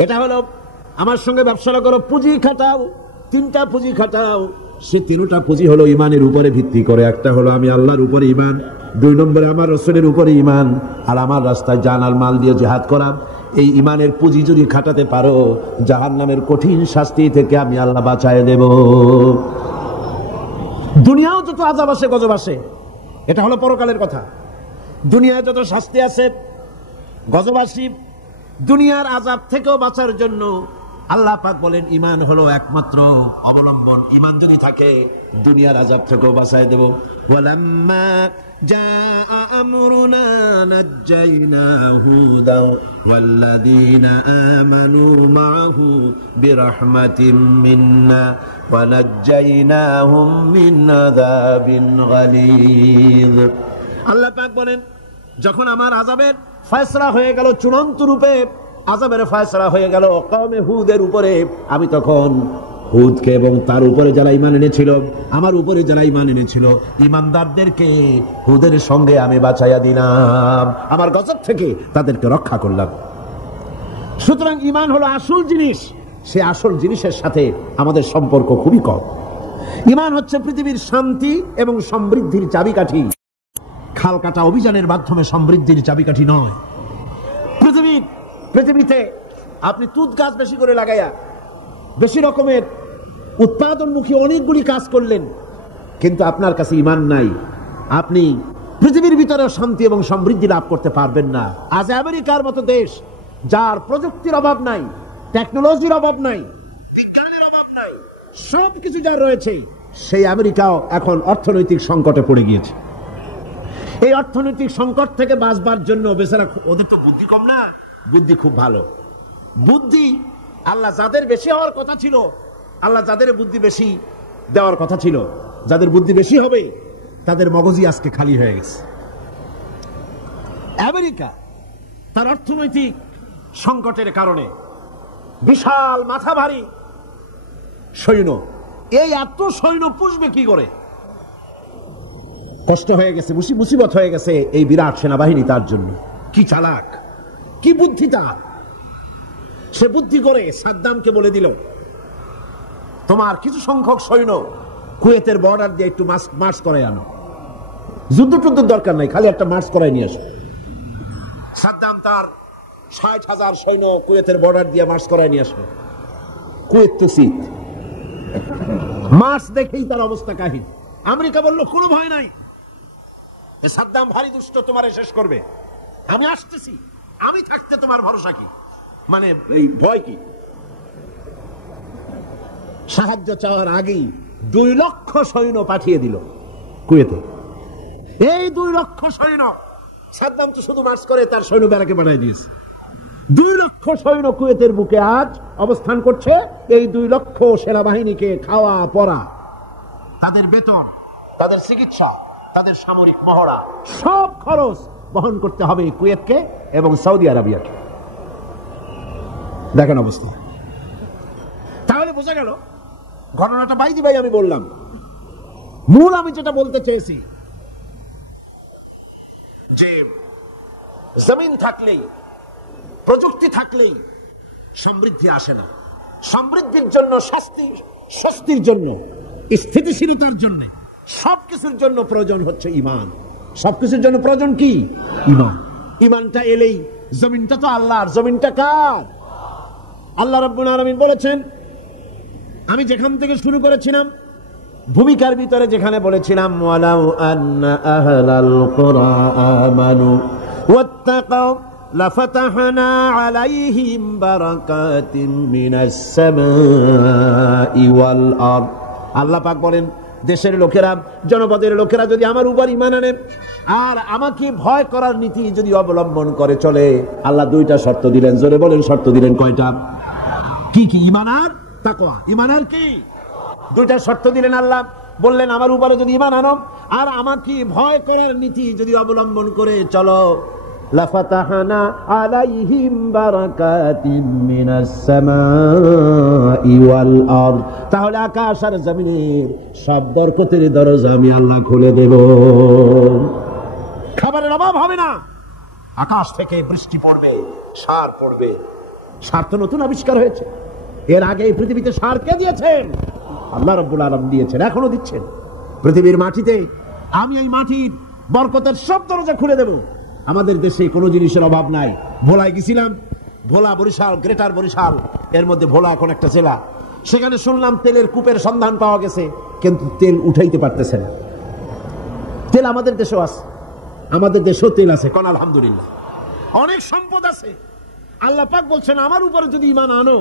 এটা হলো আমার সঙ্গে ব্যবসা করো, পুঁজি খাটাও, তিনটা পুঁজি খাটাও। সে তিনটা পুঁজি হলো ইমানের উপরে ভিত্তি করে। একটা হলো আমি আল্লাহর উপরে ইমান, 2 নম্বরে আমার রাসূলের উপরে ইমান, আর আমার রাস্তায় জান আর মাল দিয়ে জিহাদ করা। এই ইমানের পুঁজি যদি খাটাতে পারো, জাহান্নামের কঠিন শাস্তি থেকে আমি আল্লাহ বাঁচায় দেব। দুনিয়াও যত আযাব আসে গজব আসে, এটা হলো পরকালের কথা। দুনিয়ায় যত শাস্তি আছে গজব আসে, দুনিয়ার আযাব থেকেও বাঁচার জন্য আল্লাহ পাক বলেন ঈমান হলো একমাত্র অবলম্বন। ঈমান যদি থাকে দুনিয়ার আযাব থেকেও বাঁচায় দেব। ওয়ালাম্মা জাআ আমরুনা নাজ্জাইনা হুদা ওয়াল্লাযীনা আমানু মাআহু বিরাহমাতিম মিন্না ওয়া নাজ্জাইনাহুম মিন আযাবিন গালীয। আল্লাহ পাক বলেন যখন আমার আযাবের ফয়সালা হয়ে গেল, চূড়ান্ত রূপে আযাবের ফয়সালা হয়ে গেল কওমে হুদের উপরে, আমি তখন হুদকে এবং তার উপরে যারা ঈমান এনেছিল, আমার উপরে যারা ঈমান এনেছিল, ঈমানদারদেরকে হুদের সঙ্গে আমি বাঁচাইয়া দিলাম, আমার গজব থেকে তাদেরকে রক্ষা করলাম। সুতরাং ঈমান হলো আসল জিনিস। সে আসল জিনিসের সাথে আমাদের সম্পর্ক খুবই কম। ঈমান হচ্ছে পৃথিবীর শান্তি এবং সমৃদ্ধির চাবিকাঠি। খাল কাটা অভিযানের মাধ্যমে সমৃদ্ধির চাবিকাঠি নয়। পৃথিবীতে আপনি তুত গাছ বেশি করে লাগাইয়া বেশি রকমের উৎপাদনমুখী অনেকগুলি কাজ করলেন, কিন্তু আপনার কাছে ঈমান নাই, আপনি পৃথিবীর ভিতরে শান্তি এবং সমৃদ্ধি লাভ করতে পারবেন না। আজ আমেরিকার মতো দেশ, যার প্রযুক্তির অভাব নাই, টেকনোলজির অভাব নাই, বিজ্ঞানের অভাব নাই, সবকিছু যার রয়েছে, সেই আমেরিকাও এখন অর্থনৈতিক সংকটে পড়ে গিয়েছে। এই অর্থনৈতিক সংকট থেকে বাঁচবার জন্য বেচারা, ওদের তো বুদ্ধি কম না, বুদ্ধি খুব ভালো। বুদ্ধি আল্লাহ যাদের বেশি হওয়ার কথা ছিল, আল্লাহ যাদের বুদ্ধি বেশি দেওয়ার কথা ছিল, যাদের বুদ্ধি বেশি হবে, তাদের মগজই আজকে খালি হয়ে গেছে। আমেরিকা তার অর্থনৈতিক সংকটের কারণে বিশাল মাথা ভারী সৈন্য, এই এত সৈন্য পুষবে কি করে? কষ্ট হয়ে গেছে, মুসিবত হয়ে গেছে এই বিরাট সেনাবাহিনী তার জন্য। কি চালাক, কি বুদ্ধি তার! সে বুদ্ধি করে সাদ্দামকে বলে দিল, তোমার কিছু সংখ্যক সৈন্য কুয়েতের বর্ডার দিয়ে একটু মার্চ করে আনো, যুদ্ধ টুদ্ধের দরকার নাই, খালি একটা মার্চ করাই নিয়ে আসো। সাদ্দাম তার 60,000 সৈন্য কুয়েতের বর্ডার দিয়ে মার্চ করাই নিয়ে আসলো। কুয়েত তো শীত, মার্চ দেখেই তার অবস্থা কাহিল। আমেরিকা বলল কোনো ভয় নাই, সাদ্দাম ভারী দুষ্ট, তোমারে শেষ করবে, আমি আসতেছি, আমি থাকতে তোমার ভরসা কি? মানে এই ভয় কি? সাহায্য চাওয়ার আগেই 2 লক্ষ সৈন্য পাঠিয়ে দিল কুয়েতে। এই 2 লক্ষ সৈন্য, সাদ্দাম তো শুধু মার্চ করে, তার সৈন্য ব্যারাকে বানাই দিয়েছে। 2 লক্ষ সৈন্য কুয়েতের বুকে আজ অবস্থান করছে। এই 2 লক্ষ সেনাবাহিনীকে খাওয়া পড়া, তাদের বেতন, তাদের চিকিৎসা, তাদের সামরিক মহড়া, সব খরচ বহন করতে হবে কুয়েতকে এবং সৌদি আরবিয়াকে। দেখেন অবস্থা। তাহলে বোঝা গেল, ঘটনাটা বাইদি ভাই আমি বললাম, মূল আমি যেটা বলতে চেয়েছি যে জমিন থাকলেই, প্রযুক্তি থাকলেই সমৃদ্ধি আসে না। সমৃদ্ধির জন্য, স্বস্তির জন্য, স্থিতিশীলতার জন্য, সবকিছুর জন্য প্রয়োজন হচ্ছে ঈমান। সবকিছুর জন্য প্রয়োজন কি? ঈমান। ঈমানটা এলেই, জমিনটা তো আল্লাহর, জমিনটা কার? আল্লাহ রাব্বুল আলামিন বলেছেন, আমি যেখান থেকে শুরু করেছিলাম ভূমিকার ভিতরে, যেখানে বলেছিলাম ওয়ালাউ আন্না আহলাল কুরা আমানু ওয়াত্তাকাউ লাফাতাহনা আলাইহিম বারাকাতিম মিনাস সামাই ওয়াল আরদ। আল্লাহ পাক বলেন, দেশের লোকেরা, জনপদের লোকেরা যদি আমার উপর ঈমান আনে আর আমাকে ভয় করার নীতি যদি অবলম্বন করে চলে, আল্লাহ 2টা শর্ত দিলেন। জোরে বলেন, শর্ত দিলেন কয়টা? কি কি? ঈমান আর তাকওয়া। ঈমান আর কি? 2টা শর্ত দিলেন আল্লাহ। বললেন আমার উপরে যদি ঈমান আনো আর আমাকে ভয় করার নীতি যদি অবলম্বন করে চলো, লাফাতাহনা আলাইহিম বারাকাতিম মিনাস সামাই ওয়াল আরদ, তাহলে আকাশ আর জমিনের সব বরকতের দরজা আমি আল্লাহ খুলে দেব। খাবারের অভাব হবে না, আকাশ থেকে বৃষ্টি পড়বে, সার পড়বে। সার তো নতুন আবিষ্কার হয়েছে, এর আগে এই পৃথিবীতে সার কে দিয়েছেন? আল্লাহ রাব্বুল আলামিন দিয়েছেন, এখনো দিচ্ছেন। পৃথিবীর মাটিতে আমি এই মাটির বরকতের সব দরজা খুলে দেব। আমাদের দেশে কোনো জিনিসের অভাব নাই। ভোলায় গেছিলাম, ভোলা বরিশাল, গ্রেটার বরিশাল, এর মধ্যে ভোলা এখন একটা জেলা। সেখানে শুনলাম তেলের কূপের সন্ধান পাওয়া গেছে, কিন্তু তেল উঠাইতে পারতেছে না। তেল আমাদের দেশেও আছে, আমাদের দেশেও তেল আছে, কোন আলহামদুলিল্লাহ। অনেক সম্পদ আছে। আল্লাহ পাক বলছেন আমার উপরে যদি ঈমান আনো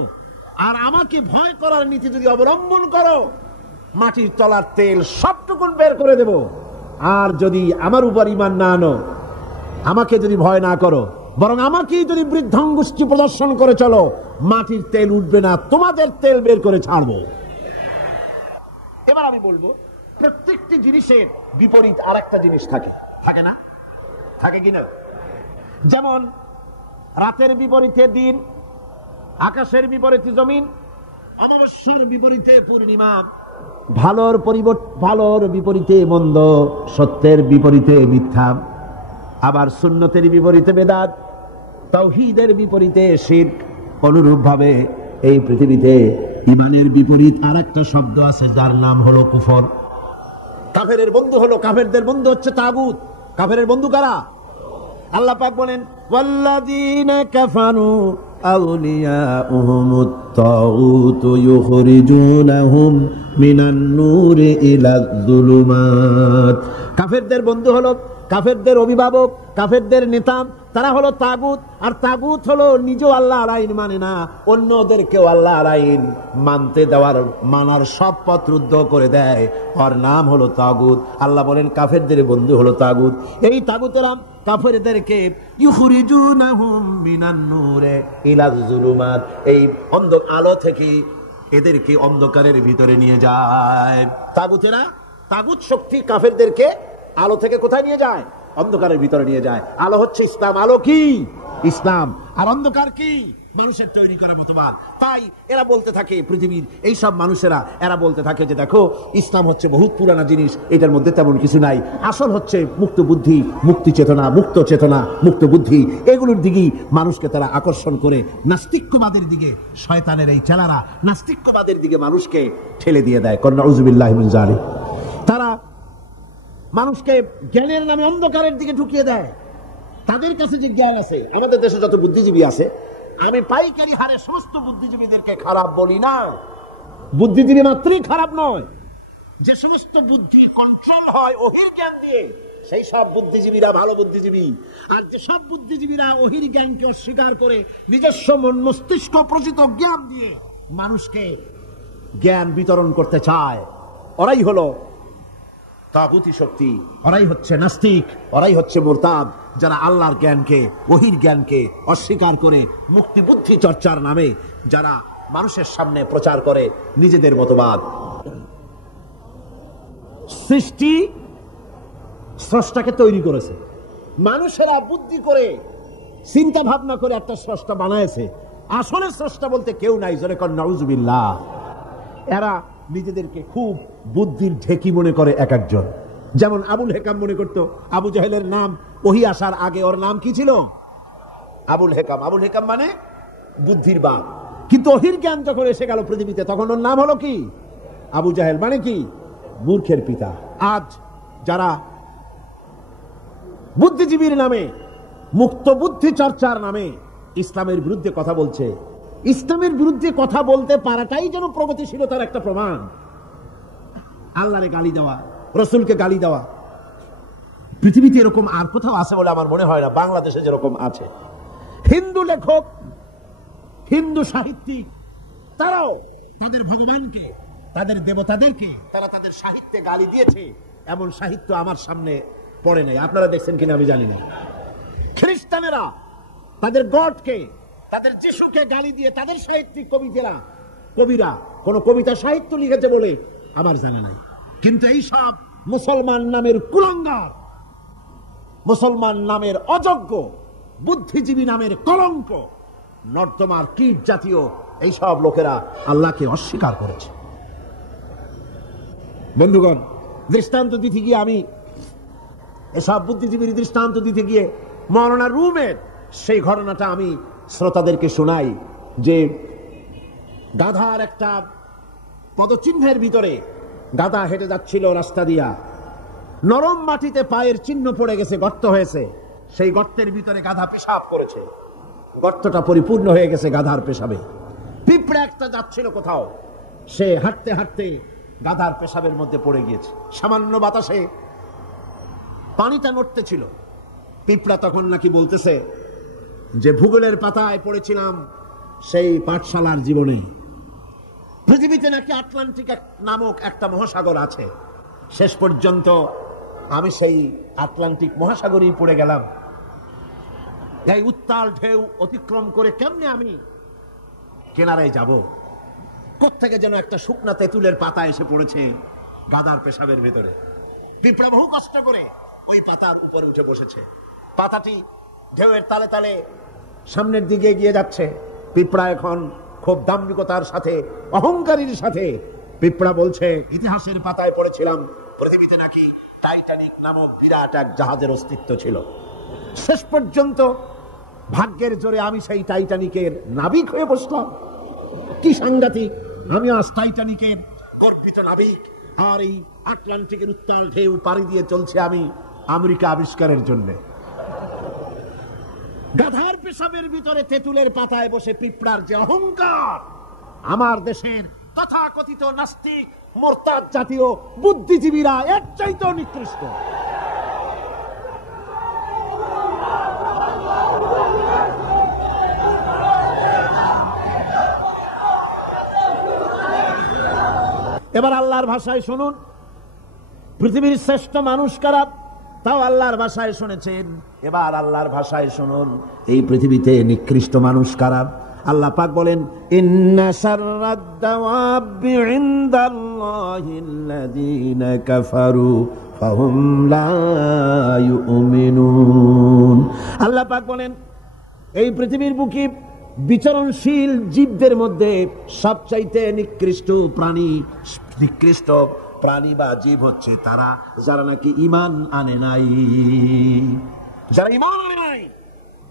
আর আমাকে ভয় করার নীতি যদি অবলম্বন করো, মাটির তলার তেল সবটুকুন বের করে দেব। আর যদি আমার উপর ঈমান না আনো, আমাকে যদি ভয় না করো, বরং আমাকেই যদি বৃদ্ধাঙ্গুষ্টি প্রদর্শন করে চলো, মাটির তেল উঠবে না, তোমাদের তেল বের করে ছাড়বো। এবার আমি বলবো, প্রত্যেকটি জিনিসের বিপরীত আর একটা জিনিস থাকে, থাকে না? থাকে কিনা? যেমন রাতের বিপরীতে দিন, আকাশের বিপরীতে জমিন, অমাবস্যার বিপরীতে পূর্ণিমা, ভালোর বিপরীতে মন্দ, সত্যের বিপরীতে মিথ্যা, আবার সুন্নতের বিপরীতে বেদাত, তাওহীদের বিপরীতে শিরক। অনুরূপ ভাবে এই পৃথিবীতে ঈমানের বিপরীত আর একটা শব্দ আছে, যার নাম হলো কুফর। কাফেরের বন্ধু হলো, কাফেরদের বন্ধু হচ্ছে তাগুত। কাফেরের বন্ধু কারা? আল্লাহ পাক বলেন ওয়াল্লাযীনা কাফারু আউলিয়াউহুমুত তাগুতু ইউখরিজুনাহুম মিনান নূরি ইলায যুলুমাত। কাফেরদের বন্ধু হলো, কাফেরদের অভিভাবক, কাফেরদের নেতা, তারা হলো তাগুত। আর তাগুত হলো নিজেও আল্লাহর আইন মানে না, অন্যদেরকেও আল্লাহর আইন মানার সব পথ রুদ্ধ করে দেয়, ওর নাম হলো তাগুত। আল্লাহ বলেন কাফেরদের বন্ধু হলো তাগুত। এই তাগুতেরা কাফেরদেরকে ইউখরিজুনাহুম মিনান নূরি ইলা যুলুমাত, এই আলো থেকে এদেরকে অন্ধকারের ভিতরে নিয়ে যায়। তাগুতেরা, তাগুত শক্তি কাফেরদেরকে আলো থেকে কোথায় নিয়ে যায়? অন্ধকারের ভিতরে নিয়ে যায়। আলো হচ্ছে ইসলাম। আলো কি? ইসলাম। আর অন্ধকার কি? মানুষের তৈরি করা মতবাদ। তাই এরা বলতে থাকে, পৃথিবীর এই সব মানুষেরা এরা বলতে থাকে যে দেখো ইসলাম হচ্ছে বহুত পুরানা জিনিস, এটার মধ্যে তেমন কিছু নাই। আসল হচ্ছে মুক্ত বুদ্ধি, মুক্তি চেতনা, মুক্ত চেতনা, মুক্ত বুদ্ধি, এগুলোর দিকেই মানুষকে তারা আকর্ষণ করে নাস্তিক্যবাদের দিকে। শয়তানের এই চেলারা নাস্তিক্যবাদের দিকে মানুষকে ঠেলে দিয়ে দেয়। নাউযুবিল্লাহি মিন যালিক। তারা মানুষকে জ্ঞানের নামে অন্ধকারের দিকে ঢুকিয়ে দেয়। তাদের কাছে যে জ্ঞান আছে, আমাদের দেশে যত বুদ্ধিজীবী আছে, আমি পাইকারি হারে সমস্ত বুদ্ধিজীবীদেরকে খারাপ বলি না। বুদ্ধিজীবী মাত্রই খারাপ নয়, যে সমস্ত বুদ্ধি কন্ট্রোল হয় ওহির জ্ঞান দিয়ে, সেই সব বুদ্ধিজীবীরা ভালো বুদ্ধিজীবী। আর যে সব বুদ্ধিজীবীরা ওহির জ্ঞানকে অস্বীকার করে নিজস্ব মন মস্তিষ্ক প্রচিত জ্ঞান দিয়ে মানুষকে জ্ঞান বিতরণ করতে চায়, ওরাই হলো তাগুতি শক্তি, ওরাই হচ্ছে নাস্তিক, ওরাই হচ্ছে মুরতাদ, যারা আল্লাহর জ্ঞানকে, ওহির জ্ঞানকে অস্বীকার করে মুক্তি বুদ্ধি চর্চার নামে যারা মানুষের সামনে প্রচার করে নিজেদের মতবাদ। সৃষ্টি স্রষ্টাকে তৈরি করেছে, মানুষেরা বুদ্ধি করে চিন্তা ভাবনা করে একটা স্রষ্টা বানায়ছে। আসলে স্রষ্টা বলতে কেউ নাই, জোরে কর নাউযুবিল্লাহ। এরা নিজেদেরকে খুব বুদ্ধির ঢেকি মনে করে এক একজন। যেমন আবুল হেকাম মনে করতো, আবু জাহেলের নাম ওহী আসার আগে ওর নাম কি ছিল? আবুল হেকাম। আবুল হেকাম মানে বুদ্ধির বাপ। কিন্তু ওহির জ্ঞান যখন এসে গেল পৃথিবীতে, তখন ওর নাম হলো কি? আবু জাহেল, মানে কি? মূর্খের পিতা। আজ যারা বুদ্ধিজীবীর নামে, মুক্ত বুদ্ধি চর্চার নামে ইসলামের বিরুদ্ধে কথা বলছে, ইসলামের বিরুদ্ধে কথা বলতে পারাটাই যেন প্রগতিশীলতার একটা প্রমাণ। আল্লাহরে গালি দেওয়া, রসুলকে গালি দেওয়া, পৃথিবীতে এরকম আর কোথাও আছে বলে আমার মনে হয় না। বাংলাদেশে যেরকম আছে, হিন্দু লেখক, হিন্দু সাহিত্যিক, তারাও তাদের ভগবানকে, তাদের দেবতাদেরকে তারা তাদের সাহিত্যে গালি দিয়েছে। এমন সাহিত্য আমার সামনে পড়ে নাই, আপনারা দেখছেন কিনা আমি জানি না। খ্রিস্টানেরা তাদের গডকে, তাদের যিশুকে গালি দিয়ে তাদের সাহিত্যিক কবিরা কোন কবিতা সাহিত্য লিখেছে বলে আমার জানা নাই। কিন্তু এই সব মুসলমান নামের কুলাঙ্গার, মুসলমান নামের অযোগ্য, বুদ্ধিজীবী নামের কলঙ্ক, নর্দমার কীট জাতীয় এইসব লোকেরা আল্লাহকে অস্বীকার করেছে। বন্ধুগণ, দৃষ্টান্ত দিতে গিয়ে আমি এসব বুদ্ধিজীবীর দৃষ্টান্ত দিতে গিয়ে মওলানা রুমের সেই ঘটনাটা আমি শ্রোতাদেরকে শোনাই যে গাধার একটা পদচিহ্নের ভিতরে গাধা হেঁটে যাচ্ছিল রাস্তা দিয়া, নরম মাটিতে পায়ের চিহ্ন পড়ে গেছে, গর্ত হয়েছে, সেই গর্তের ভিতরে গাধা পেশাব করেছে, গর্তটা পরিপূর্ণ হয়ে গেছে গাধার পেশাবে। পিঁপড়া একটা যাচ্ছিল কোথাও, সে হাঁটতে হাঁটতে গাধার পেশাবের মধ্যে পড়ে গিয়েছে, সামান্য বাতাসে পানিটা নড়তেছিল। পিঁপড়া তখন নাকি বলতেছে যে ভূগোলের পাতায় পড়েছিলাম সেই পাঠশালার জীবনে, পৃথিবীতে নাকি আটলান্টিক নামক একটা মহাসাগর আছে, শেষ পর্যন্ত আমি সেই আটলান্টিক মহাসাগরেই পড়ে গেলাম। এই উত্তাল ঢেউ অতিক্রম করে কেমনে আমি কিনারায় যাব? কোত্থেকে যেন একটা শুকনা তেঁতুলের পাতা এসে পড়েছে গাধার পেশাবের ভেতরে। পিঁপড়া বহু কষ্ট করে ওই পাতার উপরে উঠে বসেছে, পাতাটি ঢেউয়ের তালে তালে সামনের দিকে এগিয়ে যাচ্ছে। পিঁপড়া এখন খুব দাম্ভিকতার সাথে, অহংকারীর সাথে পিঁপড়া বলছে, ইতিহাসের পাতায় পড়েছিলাম পৃথিবীতে নাকি টাইটানিক নামক বিরাট এক জাহাজের অস্তিত্ব ছিল। শেষ পর্যন্ত ভাগ্যের জোরে আমি সেই টাইটানিকের নাবিক হয়ে বসলাম। কি সাংঘাতিক! আমি আজ টাইটানিকের গর্বিত নাবিক, আর এই আটলান্টিকের উত্তাল ঢেউ পাড়ি দিয়ে চলছে আমি আমেরিকা আবিষ্কারের জন্য। গাধার পেশাবের ভিতরে তেঁতুলের পাতায় বসে পিঁপড়ার যে অহংকার! আমার দেশের তথাকথিত নাস্তিক মোরতাদ জাতীয় বুদ্ধিজীবীরা এর চাইতেও নিকৃষ্ট। এবার আল্লাহর ভাষায় শুনুন, পৃথিবীর শ্রেষ্ঠ মানুষ কারা তাও আল্লাহর ভাষায় শুনেছেন। এবার আল্লাহর ভাষায় শুনুন, এই পৃথিবীতে নিকৃষ্ট মানুষ কারা। আল্লাহ পাক বলেন, ইন্না শাররাদ দাওয়াবি ইনদাল্লাহিল্লাযীনা কাফারু ফাহুম লা ইউমিনুন। আল্লাহ পাক বলেন, এই পৃথিবীর বুকে বিচরণশীল জীবদের মধ্যে সবচাইতে নিকৃষ্ট প্রাণী বা জীব হচ্ছে তারা যারা নাকি ঈমান আনে নাই। যারা ঈমান আনে নাই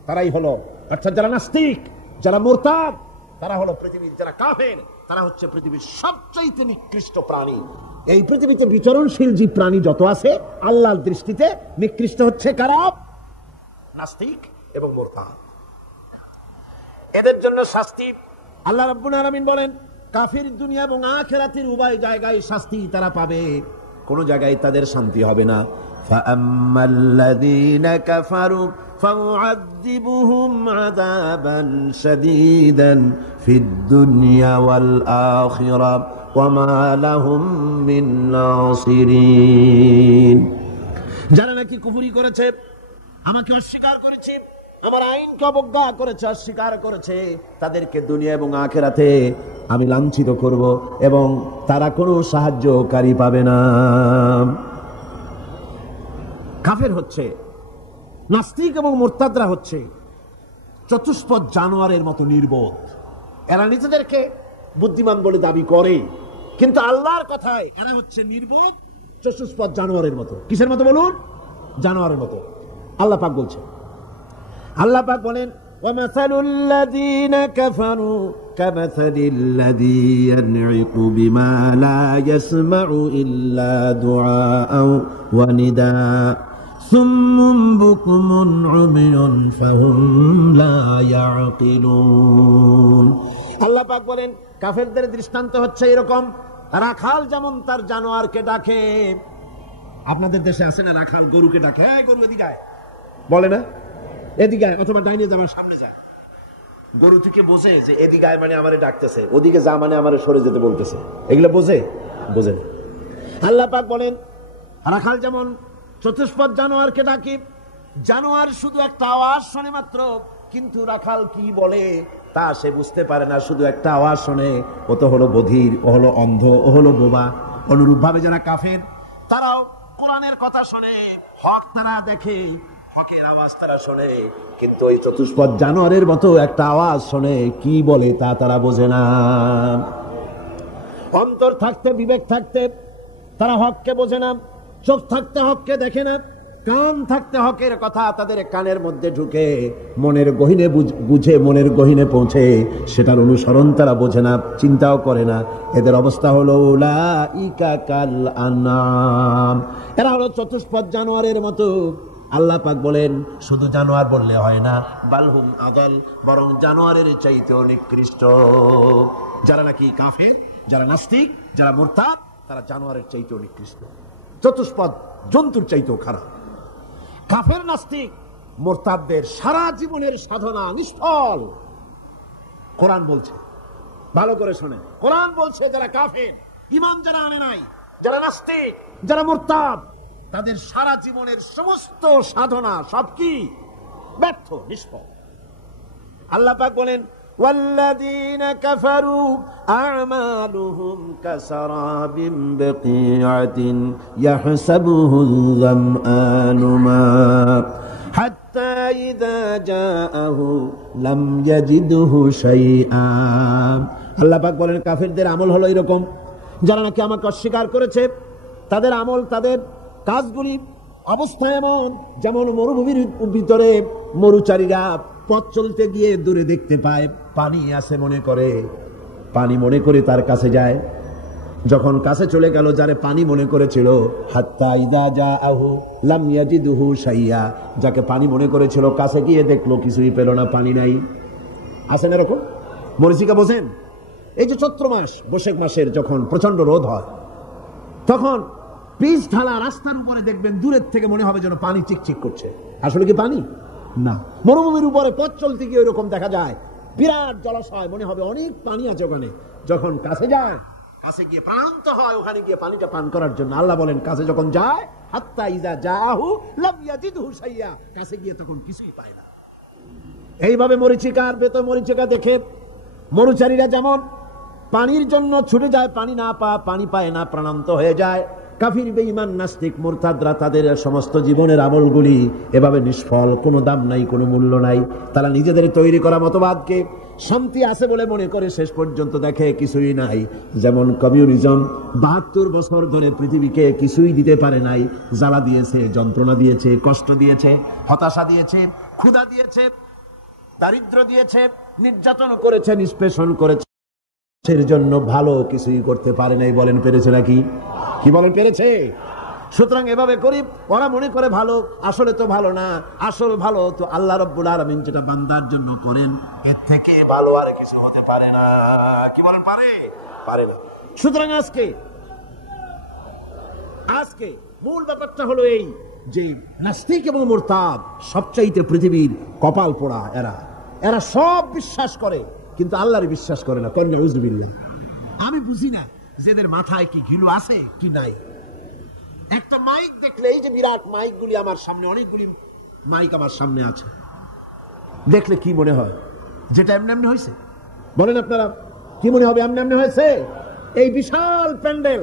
তারাই হলো, অর্থাৎ যারা নাস্তিক, যারা মুরতাদ, তারা হলো পৃথিবীর যারা কাফের, তারা হচ্ছে পৃথিবীর সবচাইতে নিকৃষ্ট প্রাণী। এই পৃথিবীতে বিচরণশীল জীব প্রাণী যত আছে আল্লাহর দৃষ্টিতে নিকৃষ্ট হচ্ছে কারা? নাস্তিক এবং মুরতাদ। এদের জন্য শাস্তি আল্লাহ রাব্বুল আলামিন বলেন, কাফির দুনিয়া এবং আখিরাতের উভয় জায়গায় শাস্তি তারা পাবে, কোন জায়গায় তাদের শান্তি হবে না। ফাআম্মাল্লাযীনা কাফারু ফাউআযযিবুহুম আযাবান শাদীদান ফিদ দুনিয়া ওয়াল আখিরাহ ওয়া মা লাহুম মিন নাসিরিন। যারা নাকি কুফরি করেছে, আমাকে অস্বীকার করেছে, আমার আইনকে অবজ্ঞা করেছে, অস্বীকার করেছে, তাদেরকে দুনিয়া এবং আখিরাতে আমি লাঞ্ছিত করব এবং তারা কোনো সাহায্যকারী পাবে না। কাফের হচ্ছে, নাস্তিক এবং মুরতাদরা হচ্ছে চতুষ্পদ জানোয়ারের মতো নির্বোধ। এরা নিজেদেরকে বুদ্ধিমান বলে দাবি করে, কিন্তু আল্লাহর কথায় এরা হচ্ছে নির্বোধ চতুষ্পদ জানোয়ারের মতো। কিসের মতো বলুন? জানোয়ারের মতো। আল্লাহ পাক বলছে, আল্লাহ পাক বলেন, ওয়ামাসালুল লাযীনা কাফারু কামাসালিল লাযী ইয়ানঈকু বিমা লা ইয়াসমাউ ইল্লা দুআআও ওয়া নিদাআ সুম্মুন বুকুমুন উমিয়ুন ফাহুম লা ইয়াকিলুন। আল্লাহ পাক বলেন, কাফেরদের দৃষ্টান্ত হচ্ছে এরকম, রাখাল যেমন তার জানোয়ারকে ডাকে। আপনাদের দেশে আছে না রাখাল গরুকে ডাকে, হ্যাঁ গরু এদিকে আয়, বলে না? এদিকে আয়, অথবা ডাইনে যাবার সামনে যায়। গরু থেকে বোঝে যে এদিকে আয় মানে আমারে ডাকতেছে, ওদিকে যা মানে আমারে সরে যেতে বলতেছে। এগুলো বোঝে? বোঝে না। আল্লাহ পাক বলেন, রাখাল যেমন চতুষ্পদ জানোয়ারকে ডাকে, জানোয়ার শুধু একটা আওয়াজ শোনে মাত্র, কিন্তু রাখাল কি বলে তা সে বুঝতে পারে না, শুধু একটা আওয়াজ শোনে। ও তো হলো বধির, ও হলো অন্ধ, ও হলো বোবা। অনুরূপ ভাবে যারা কাফের, তারাও কোরআনের কথা শোনে, হক তারা দেখে, হকের আওয়াজ তারা শোনে, কিন্তু ওই চতুষ্পদ জানোয়ারের মতো একটা আওয়াজ শোনে, কি বলে তা তারা বোঝে না। অন্তর থাকতে, বিবেক থাকতে তারা হককে বোঝে না, চোখ থাকতে হককে দেখে না, কান থাকতে হকের কথা তাদের কানের মধ্যে ঢুকে মনের গহীনে বুঝে, মনের গহীনে পৌঁছে সেটার অনুসরণ তারা বোঝে না, চিন্তাও করে না। এদের অবস্থা হলো উলাইকা কাল আনআম, এরা হলো চতুষ্পদ জানোয়ারের মতো। আল্লাহ পাক বলেন শুধু জানোয়ার বললে হয় না, বালহুম আদাল, বরং জানোয়ারের চাইতেও নিকৃষ্ট। যারা নাকি কাফের, যারা নাস্তিক, যারা মুরতাদ, তারা জানোয়ারের চাইতেও নিকৃষ্ট, চতুষ্পদ জন্তুর চাইতেও খারাপ। কাফের নাস্তিক মুরতাদদের সারা জীবনের সাধনা নিষ্ফল। কোরআন বলছে, ভালো করে শোনেন, কোরআন বলছে যারা কাফের, ঈমান যারা আনে নাই, যারা নাস্তিক, যারা মুরতাদ, তাদের সারা জীবনের সমস্ত সাধনা সব কি? ব্যর্থ, নিষ্ফল। আল্লাহ পাক বলেন والذين كفروا أعمالهم كسراب بقيعة يحسبه الظمآن ماء حتى إذا جاءه لم يجده شيئا। আল্লাহ পাক বলেন কাফেরদের আমল হলো এরকম, যারা নাকি আমাকে অস্বীকার করেছে, তাদের আমল, তাদের কাজগুলি অবস্থা এমন যেমন মরুভূমির ভিতরে মরুচারীরা পথ চলতে গিয়ে দূরে দেখতে পায় পানি আছে, পানি মনে করে তার কাছে যায়। যখন কাছে চলে গেল, যারে পানি মনে করেছিল, হাত্তা ইযা জাআহু লাম ইয়াজিদহু শাইয়া, যাকে পানি মনে করেছিল কাছে গিয়ে দেখলো কিছুই পেল না, পানি নাই। আছেন এরকম? মরীচিকা বোঝেন? এই যে চৈত্র মাস, বৈশাখ মাসের যখন প্রচন্ড রোদ হয়, তখন পিচ ঢালা রাস্তার উপরে দেখবেন দূরের থেকে মনে হবে যেন পানি চিকচিক করছে, আসলে কি পানি না। মরুভূমির উপরে পথ চলতে গিয়ে ওইরকম দেখা যায়, বিরাট জলাশয়, মনে হবে অনেক পানি আছে ওখানে। যখন কাছে যায়, কাছে গিয়ে প্রান্ত হয়, ওখানে গিয়ে পানিটা পান করার জন্য, আল্লাহ বলেন কাছে যখন যায়, হাত্তা ইযা জাআহু লাম ইয়াজিদহু শাইয়া, কাছে গিয়ে তখন কিছুই পায় না। এইভাবে মরীচিকার বেত মরীচিকা দেখে মরুচারীরা যেমন পানির জন্য ছুটে যায়, পানি পায় না, প্রাণান্ত হয়ে যায়। কাফির, বেঈমান, নাস্তিক, মুরতাদরা, তাদের সমস্ত জীবনের আমলগুলি এভাবে নিষ্ফল, কোনো দাম নাই, কোনো মূল্য নাই। তারা নিজেদের তৈরি করা মতবাদকে শান্তি আছে বলে মনে করে, শেষ পর্যন্ত দেখে কিছুই নাই। যেমন কমিউনিজম ৭২ বছর ধরে পৃথিবীকে কিছুই দিতে পারে নাই, জ্বালা দিয়েছে, যন্ত্রণা দিয়েছে, কষ্ট দিয়েছে, হতাশা দিয়েছে, ক্ষুধা দিয়েছে, দারিদ্র দিয়েছে, নির্যাতন করেছে, নিষ্পেষণ করেছে, এর জন্য ভালো কিছুই করতে পারে নাই। বলেন পেরেছে নাকি? কি বলেন পেরেছে? সুতরাং এভাবে করি, ওরা মনে করে ভালো, আসলে তো ভালো না। আসল ভালো তো আল্লাহ রাব্বুল আলামিন যেটা বান্দার জন্য করেন, এর থেকে ভালো আর কিছু হতে পারে না। কি বলেন? পারে না। সুতরাং আজকে মূল ব্যাপারটা হলো এই যে নাস্তিক এবং মুরতাদ সবচাইতে পৃথিবীর কপাল পোড়া। এরা সব বিশ্বাস করে কিন্তু আল্লাহর বিশ্বাস করে না। কন্যা উজবিল্লাহ। আমি বুঝি না যে এদের মাথায় কি ঘিলু আছে কি নাই। একটা মাইক দেখলে, এই যে বিরাট মাইকগুলি আমার সামনে, অনেকগুলি মাইক আমার সামনে আছে, দেখলে কি মনে হয়? যেটা এমনি হয়েছে, বলেন আপনারা কি মনে হবে? এমনি হয়েছে? এই বিশাল প্যান্ডেল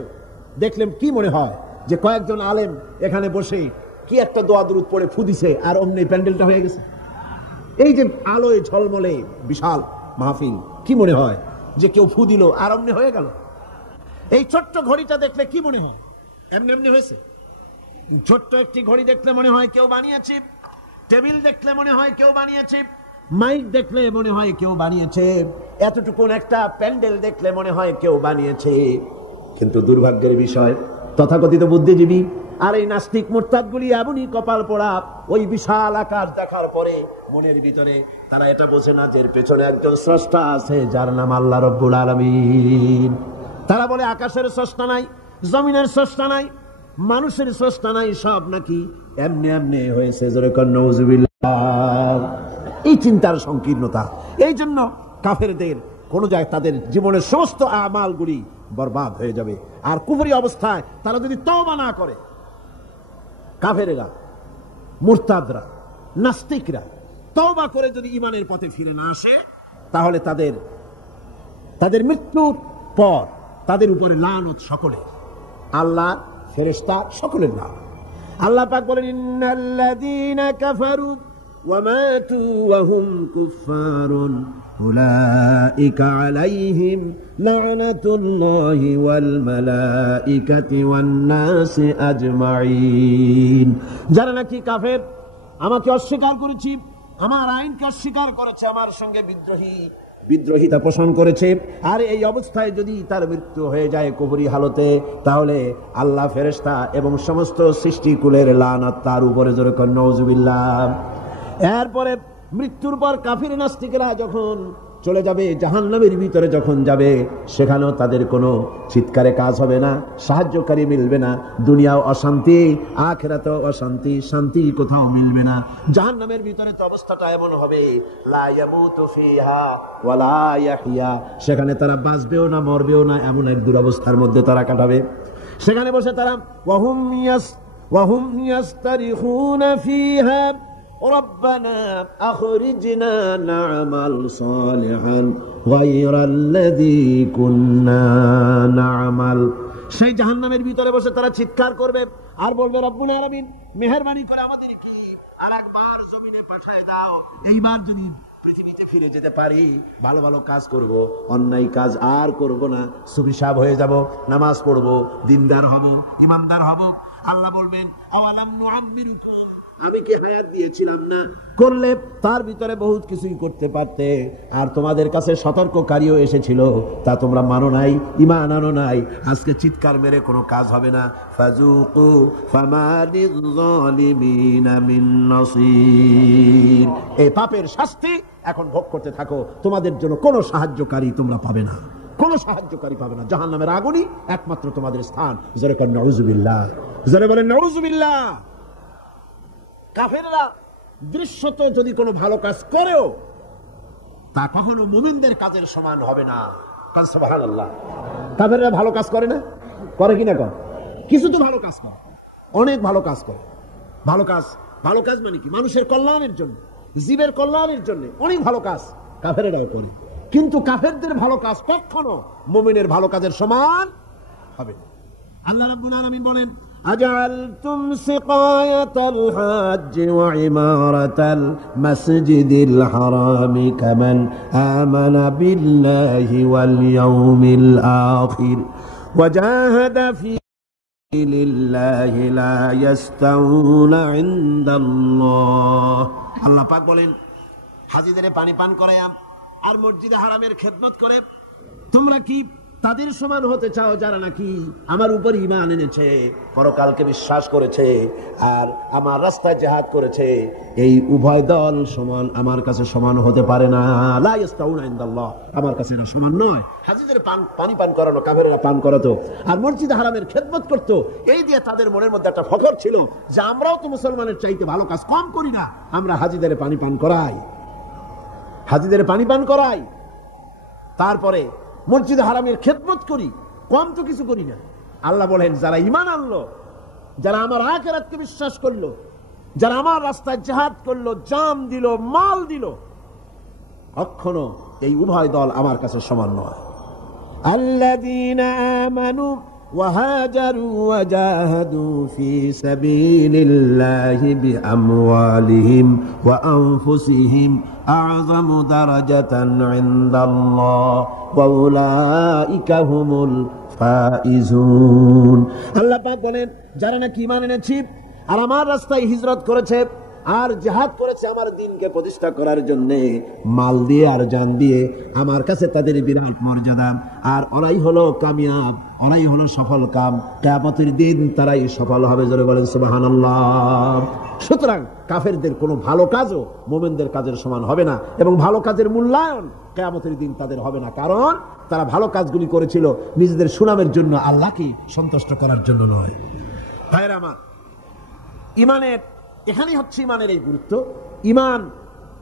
দেখলে কি মনে হয়? যে কয়েকজন আলেম এখানে বসে কি একটা দোয়া দুরূদ পড়ে ফু দিছে আর অমনি প্যান্ডেলটা হয়ে গেছে। এই যে আলোয় ঝলমলে বিশাল মাহফিল, কি মনে হয়? যে কেউ ফু দিল আর অমনি হয়ে গেল। এই ছোট্ট ঘড়িটা দেখলে কি মনে হয়? এমনি হয়েছে। ছোট্ট একটি ঘড়ি দেখলে মনে হয় কেউ বানিয়েছে, টেবিল দেখলে মনে হয় কেউ বানিয়েছে, মাইক দেখলে মনে হয় কেউ বানিয়েছে, এতটুকুন একটা প্যান্ডেল দেখলে মনে হয় কেউ বানিয়েছে। কিন্তু দুর্ভাগ্যের বিষয়, তথাকথিত বুদ্ধিজীবী আর এই নাস্তিক মুরতাদগুলি এমনই কপাল পোড়া, ওই বিশাল আকাশ দেখার পরে মনের ভিতরে তারা এটা বোঝে না যে এর পেছনে একজন স্রষ্টা আছে, যার নাম আল্লাহ রাব্বুল আলামিন। তারা বলে আকাশের স্রষ্টা নাই, জমিনের স্রষ্টা নাই, মানুষের স্রষ্টা নাই, সব নাকি এমনি হয়েছে। এই চিন্তার সংকীর্ণতা, এই জন্য কাফেরদের কোন জায়গায় তাদের জীবনের সমস্ত আমালগুলি বরবাদ হয়ে যাবে। আর কুফরি অবস্থায় তারা যদি তওবা না করে, কাফেরেরা, মুরতাদরা, নাস্তিকরা তওবা করে যদি ঈমানের পথে ফিরে না আসে, তাহলে তাদের মৃত্যুর পর তাদের উপরে লানত সকলে। আল্লাহ, ফেরেশতা সকলের নাম। আল্লাহ পাক বলেন ইন্নাল্লাযীনা কাফারু ওয়া মাতু ওয়া হুম কুফফারুন উলাইকা আলাইহিম লা'নাতুল্লাহি ওয়াল মালাইকাতি ওয়ান নাসি আজমাইন। যারা নাকি কাফের, আমাকে অস্বীকার করেছে, আমার আইনকে অস্বীকার করেছে, আমার সঙ্গে বিদ্রোহিতা পোষণ করেছে, আর এই অবস্থায় যদি তার মৃত্যু হয়ে যায় কুফরি হালতে, তাহলে আল্লাহ, ফেরেশতা এবং সমস্ত সৃষ্টিকুলের লানত তার উপরে, জোরে কর নাউযুবিল্লাহ। এরপরে মৃত্যুর পর কাফির নাস্তিকরা যখন চলে যাবে, জাহান্নামের ভিতরে যখন যাবে, সেখানেও তাদের কোনো চিৎকারে কাজ হবে না, সাহায্যকারী মিলবে না, দুনিয়াও অশান্তি, আখিরাতেও অশান্তি, শান্তি কোথাও মিলবে না। জাহান্নামের ভিতরে তো অবস্থাটা এমন হবে, লা ইয়ামুতু ফিহা ওয়া লা ইয়াহইয়া, সেখানে তারা বাঁচবেও না মরবেও না, এমন এক দুরবস্থার মধ্যে তারা কাটাবে। সেখানে বসে তারা ওয়াহুম ইয়াস্তারিখুনা ফিহা রব্বানা আখরিজনা না'মাল সালিহান গায়রাল্লাযী কুন্না না'মাল। সেই জাহান্নামের ভিতরে বসে তারা চিৎকার করবে আর বলবে, রব্বুল আলামিন, মেহেরবানি করে আমাদেরকে আরেকবার জমিনে পাঠিয়ে দাও, এইবার যদি পৃথিবীতে ফিরে যেতে পারি, ভালো ভালো কাজ করব, অন্যায় কাজ আর করব না, সুফিসাব হয়ে যাব, নামাজ পড়ব, দিনদার হব, ইমানদার হব। আল্লাহ বলবেন, আওয়ালাম নুআম্মিরুকুম, আমি কি হায়াত দিয়েছিলাম না? করলে তার ভিতরে বহুত কিছুই করতে পারতে, আর তোমাদের কাছে সতর্ককারীও এসেছিল, তা তোমরা মানো নাই, ঈমান আনো নাই। আজকে চিৎকার মেরে কোনো কাজ হবে না। ফাযুকু ফামা লিয-যালিমিনা মিন নাসীর, এই পাপের শাস্তি এখন ভোগ করতে থাকো, তোমাদের জন্য কোনো সাহায্যকারী তোমরা পাবে না, কোনো সাহায্যকারী পাবে না। জাহান্নামের আগুনই একমাত্র তোমাদের স্থান। জোরে কর নাউযুবিল্লাহ, জোরে বলেন নাউযুবিল্লাহ। কাফেররা দৃশ্যত যদি কোনো ভালো কাজ করেও, তা কখনো মুমিনদের কাজের সমান হবে না। সুবহানাল্লাহ। কাফেররা ভালো কাজ করে না? করে কিনা? করে। কিছু তো ভালো কাজ করে, অনেক ভালো কাজ করে। ভালো কাজ মানে কি? মানুষের কল্যাণের জন্য, জীবের কল্যাণের জন্য অনেক ভালো কাজ কাফেররাও করে। কিন্তু কাফেরদের ভালো কাজ কখনো মুমিনের ভালো কাজের সমান হবে না। আল্লাহ রাব্বুল আলামিন বলেন, أجعلتم سقاية الحاج وعمارة المسجد الحرام كمن آمن بالله واليوم الآخر وجاهد في سبيل الله لا يستوون عند الله। আল্লাহ পাক বলেন, হাজীদের পানি পান করায়া আর মসজিদে হারামের খেদমত করে তোমরা কি তাদের সমান হতে চাও যারা নাকি আমার উপর ঈমান এনেছে, পরকালকে বিশ্বাস করেছে, আর আমার রাস্তায় জিহাদ করেছে? এই উভয় দল সমান আমার কাছে সমান হতে পারে না। লা ইস্তাউনা ইনদাল্লাহ, আমার কাছে এরা সমান নয়। হাজীদের পানি পান করানো, কাফেররা পান করাতো আর মসজিদে হারামের খেদমত করতো, এই দিয়ে তাদের মনের মধ্যে একটা ফখর ছিল যে আমরাও তো মুসলমানের চাইতে ভালো কাজ কম করি না, আমরা হাজীদের পানি পান করাই, হাজীদের পানি পান করাই, তারপরে মসজিদে হারামের খেদমত করি, কম তো কিছু করি না। আল্লাহ বলেন, যারা ঈমান আনলো, যারা আমার আখিরাতকে বিশ্বাস করলো, যারা আমার রাস্তায় জিহাদ করলো, জান দিল, মাল দিল, কখনো এই উভয় দল আমার কাছে সমান নয়। আল্লাযীনা আমানু ওয়া হাজারু ওয়া জাহাদু ফি সাবিলিল্লাহি বিআমওয়ালিহিম ওয়া আনফুসিহিম আ'যামু দারাজাতান ইনদাল্লাহ ওয়া উলাইকা হুমুল ফাইজুন। আল্লাহ পাক বলেন, যারা নাকি ঈমান এনেছে আর আমার রাস্তায় হিজরত করেছে আর জিহাদ করেছে আমার দ্বীনকে প্রতিষ্ঠা করার জন্য, মাল দিয়ে আর জান দিয়ে, আমার কাছে তাদের বিরাট মর্যাদা, আর ওরাই হলো কামিয়াব, ওরাই হলো সফল কাম। কিয়ামতের দিন তারাই সফল হবে। জোরে বলেন সুবহানাল্লাহ। সুতরাং কাফেরদের কোনো ভালো কাজও মুমিনদের কাজের সমান হবে না, এবং ভালো কাজের মূল্যায়ন কিয়ামতের দিন তাদের হবে না, কারণ তারা ভালো কাজগুলি করেছিল নিজেদের সুনামের জন্য, আল্লাহকে সন্তুষ্ট করার জন্য নয়। ভাইরা আমার, ঈমানের এখানেই হচ্ছে ঈমানের এই গুরুত্ব। ঈমান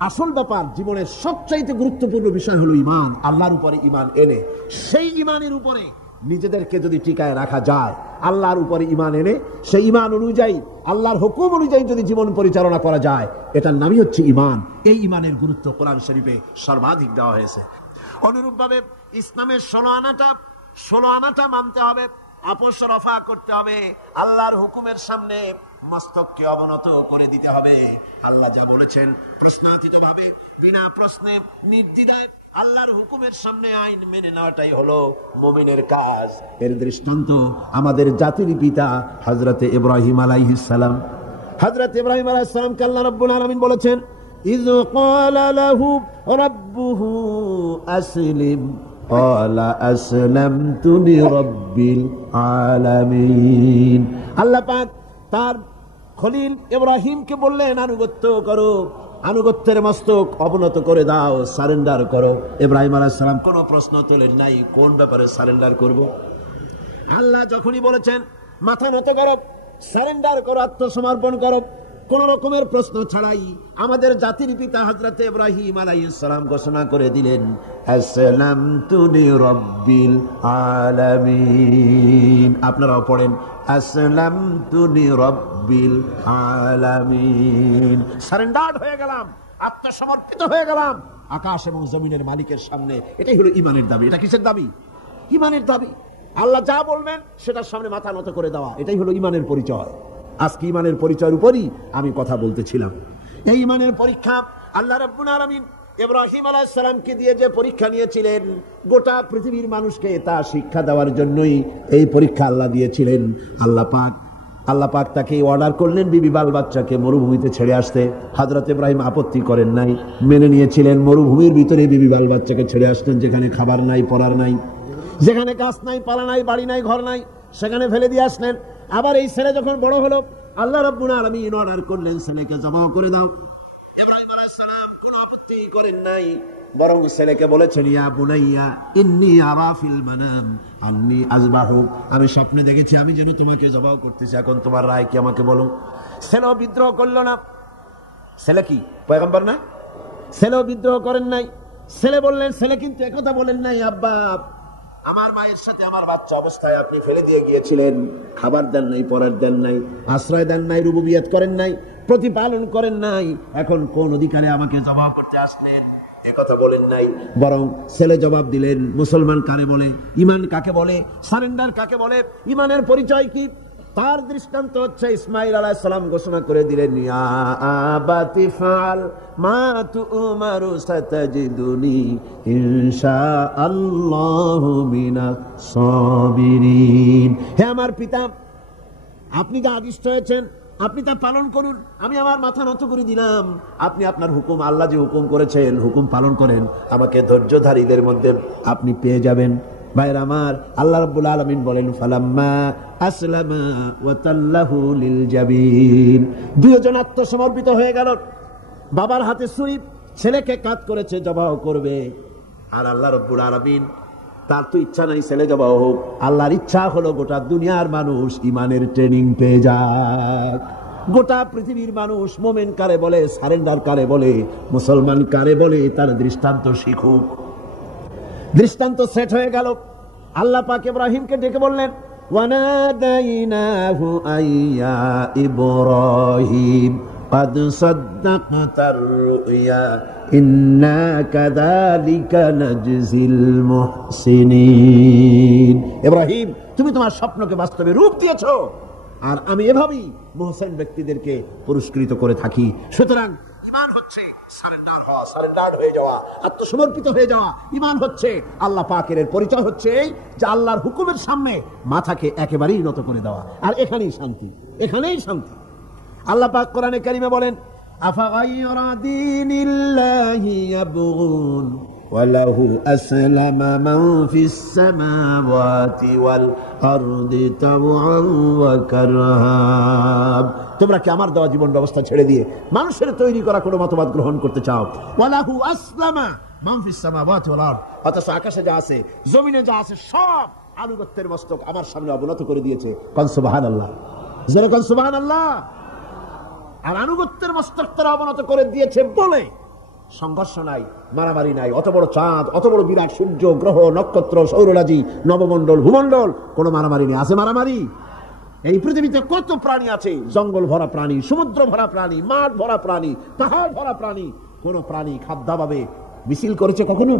আসল ব্যাপার, জীবনের সবচাইতে গুরুত্বপূর্ণ বিষয় হলো ঈমান। আল্লাহর উপরে ঈমান এনে সেই ঈমানের উপরে নিজেদেরকে যদি টিকায় রাখা যায়, আল্লাহর উপরে ঈমান এনে সেই ঈমান অনুযায়ী, আল্লাহর হুকুম অনুযায়ী যদি জীবন পরিচালনা করা যায়, এটার নামই হচ্ছে ঈমান। এই ঈমানের গুরুত্ব কোরআন শরীফে সর্বাধিক দেওয়া হয়েছে। অনুরূপভাবে ইসলামের 16 আনাটা মানতে হবে, আপোষ রফা করতে হবে, আল্লাহর হুকুমের সামনে মস্তককে অবনত করে দিতে হবে। আল্লাহ যা বলেছেন প্রশ্নাতীত ভাবে বিনা প্রশ্নে নির্দ্বিধায় আল্লাহর হুকুমের সামনে আইন মেনে নেওয়াটাই হলো মুমিনের কাজ। এর দৃষ্টান্ত আমাদের জাতির পিতা হযরত ইব্রাহিম আলাইহিস সালাম। হযরত ইব্রাহিম আলাইহিস সালামকে আল্লাহ রাব্বুল আলামিন বলেছেন, ইয ক্বালা লাহু রাব্বুহু আসলিম ক্বালা আসলামতু লিরাব্বিল আলামিন। আল্লাহ পাক তার খলিল ইব্রাহিমকে বললেন, আনুগত্য করো, আনুগত্যের মস্তক অবনত করে দাও, সারেন্ডার করো। ইব্রাহিম আলাইহিস সালাম কোনো প্রশ্ন তোলেন নাই কোন ব্যাপারে সারেন্ডার করব। আল্লাহ যখনই বলেছেন মাথা নত করো, সারেন্ডার করো, আত্মসমর্পণ করো, কোন রকমের প্রশ্ন ছাড়াই আমাদের জাতির পিতা হযরত ইব্রাহিম আলাইহিস সালাম ঘোষণা করে দিলেন, আসলামতু লিরাব্বিল আলামিন। আপনারাও পড়েন, আসলামতু লিরাব্বিল আলামিন। সারেন্ডার হয়ে গেলাম, আত্মসমর্পিত হয়ে গেলাম আকাশ এবং জমিনের মালিকের সামনে। এটাই হলো ঈমানের দাবি। এটা কিসের দাবি? ঈমানের দাবি। আল্লাহ যা বলবেন সেটার সামনে মাথা নত করে দেওয়া, এটাই হলো ঈমানের পরিচয়। আজকে ঈমানের পরিচয়ের উপরই আমি কথা বলতেছিলাম। এই ঈমানের পরীক্ষা আল্লাহ রাব্বুল আলামিন ইব্রাহিম আলাইহিস সালামকে দিয়ে যে পরীক্ষা নিয়েছিলেন, গোটা পৃথিবীর মানুষকে তা শিক্ষা দেওয়ার জন্যই এই পরীক্ষা আল্লাহ দিয়েছিলেন। আল্লাহ পাক তাকে অর্ডার করলেন বিবি বাল বাচ্চাকে মরুভূমিতে ছেড়ে আসতে। হযরত ইব্রাহিম আপত্তি করেন নাই, মেনে নিয়েছিলেন। মরুভূমির ভিতরে বিবি বাল বাচ্চাকে ছেড়ে আসতেন, যেখানে খাবার নাই, পরার নাই, যেখানে গাছ নাই, পালা নাই, বাড়ি নাই, ঘর নাই, সেখানে ফেলে দিয়ে আসলেন। আবার এই ছেলে যখন বড় হলো, আল্লাহ রাব্বুল আলামিন অর্ডার করলেন ছেলেকে জবাহ করে দাও। ইব্রাহিম আলাইহিস সালাম কোনো আপত্তি করেন নাই, বরং ছেলেকে বলেছেন, ইয়া বুনাইয়া ইন্নী আরা ফিল মানাম আন্নী আযবাহু, আমি স্বপ্নে দেখেছি আমি যেন তোমাকে জবাহ করতেছি, এখন তোমার রায় কি আমাকে বলো। ছেলেও বিদ্রোহ করলো না। ছেলে কি পয়গম্বর না? ছেলেও বিদ্রোহ করেন নাই। ছেলে বললেন, ছেলে কিন্তু একথা বলেন নাই, আব্বা আমার মায়ের সাথে আমার বাচ্চা অবস্থায় আপনি ফেলে দিয়ে গিয়েছিলেন, খাবার দেন নাই, পরার দেন নাই, আশ্রয় দেন নাই, রুবুবিয়ত করেন নাই, প্রতিপালন করেন নাই, এখন কোন অধিকারে আমাকে জবাব করতে আসলেন? একথা বলেন নাই। বরং ছেলে জবাব দিলেন, মুসলমান কারে বলে, ঈমান কাকে বলে, সারেন্ডার কাকে বলে, ঈমানের পরিচয় কি, তার দৃষ্টান্ত হচ্ছে ইসমাঈল আলাইহিস সালাম ঘোষণা করে দিলেন, ইয়া আবাতি ফাল মা তুমারু সাতাজিদুনি ইনশাআল্লাহু মিনাস সাবিরিন। হে আমার পিতা, আপনি যা আদিষ্ট হয়েছেন আপনি তা পালন করুন, আমি আমার মাথা নত করে দিলাম। আপনি আপনার হুকুম, আল্লাহ যে হুকুম করেছেন হুকুম পালন করেন, আমাকে ধৈর্যধারীদের মধ্যে আপনি পেয়ে যাবেন। ভাইরা আমার, আল্লাহ রাব্বুল আলামিন বলেন, ফালাম্মা আসলামা ওয়া তাল্লাহু লিল জাবিন। দুইজন আত্মসমর্পিত হয়ে গেল। বাবার হাতে ছুরি, ছেলেকে কাজ করেছে, জবাহ করবে। আর আল্লাহ রাব্বুল আলামিন, তার তো ইচ্ছা নাই ছেলে জবাহ হোক, আল্লাহর ইচ্ছা হলো গোটা দুনিয়ার মানুষ ঈমানের ট্রেনিং পেয়ে যাক। গোটা পৃথিবীর মানুষ মুমিন কারে বলে, সারেন্ডার কারে বলে, মুসলমান কারে বলে, তার দৃষ্টান্ত শিখুক। দৃষ্টান্ত সেট হয়ে গেল। আল্লাহ পাক ইব্রাহিমকে ডেকে বললেন, ওয়ানাদাইনাহু আইয়া ইব্রাহিম قد صدقت الرؤيا إنا كذلك نجزي المحسنين। ইব্রাহিম, তুমি তোমার স্বপ্নকে বাস্তবে রূপ দিয়েছো, আর আমি এভাবেই মুহসিন ব্যক্তিদেরকে পুরস্কৃত করে থাকি। সুতরাং ঈমান হচ্ছে সারেন্ডার হওয়া, সারেন্ডার হয়ে যাওয়া, আত্মসমর্পিত হয়ে যাওয়া। ঈমান হচ্ছে আল্লাহ পাকের পরিচয় হচ্ছে এই যে আল্লাহর হুকুমের সামনে মাথাকে একেবারেই নত করে দেওয়া। আর এখানেই শান্তি, এখানেই শান্তি। আল্লাহ পাক কোরআনে কারিমে বলেন, আফাগাইরা দীনিল্লাহি ইয়াবগুন ওয়া লাহু আসলামা মান ফিস সামাওয়াতি ওয়াল আরদি তাওআন ওয়া কারহা। তোমরা কি আমার দেওয়া জীবন ব্যবস্থা ছেড়ে দিয়ে মানুষের তৈরি করা কোনো মতবাদ গ্রহণ করতে চাও? ওয়া লাহু আসলামা মান ফিস সামাওয়াতি ওয়াল আরদ, অর্থাৎ আকাশে যা আছে, জমিনে যা আছে, সব আনুগত্যের মস্তক আমার সামনে অবনত করে দিয়েছে। কোন সুবহানাল্লাহ, জোরে কোন সুবহানাল্লাহ। আর আনুগত্যের মস্তক তারা অবনত করে দিয়েছে বলে সংঘর্ষ নাই, মারামারি নাই। অত বড় চাঁদ, অত বড় বিরাট সূর্য, গ্রহ, নক্ষত্র, সৌররাজি, নবমণ্ডল, ভূমণ্ডল, কোন মারামারি নেই। আছে মারামারি? এই পৃথিবীতে কত প্রাণী আছে, জঙ্গল ভরা প্রাণী, সমুদ্র ভরা প্রাণী, মাঠ ভরা প্রাণী, পাহাড় ভরা প্রাণী, কোন প্রাণী খাদ্যাভাবে মিছিল করেছে কখনো?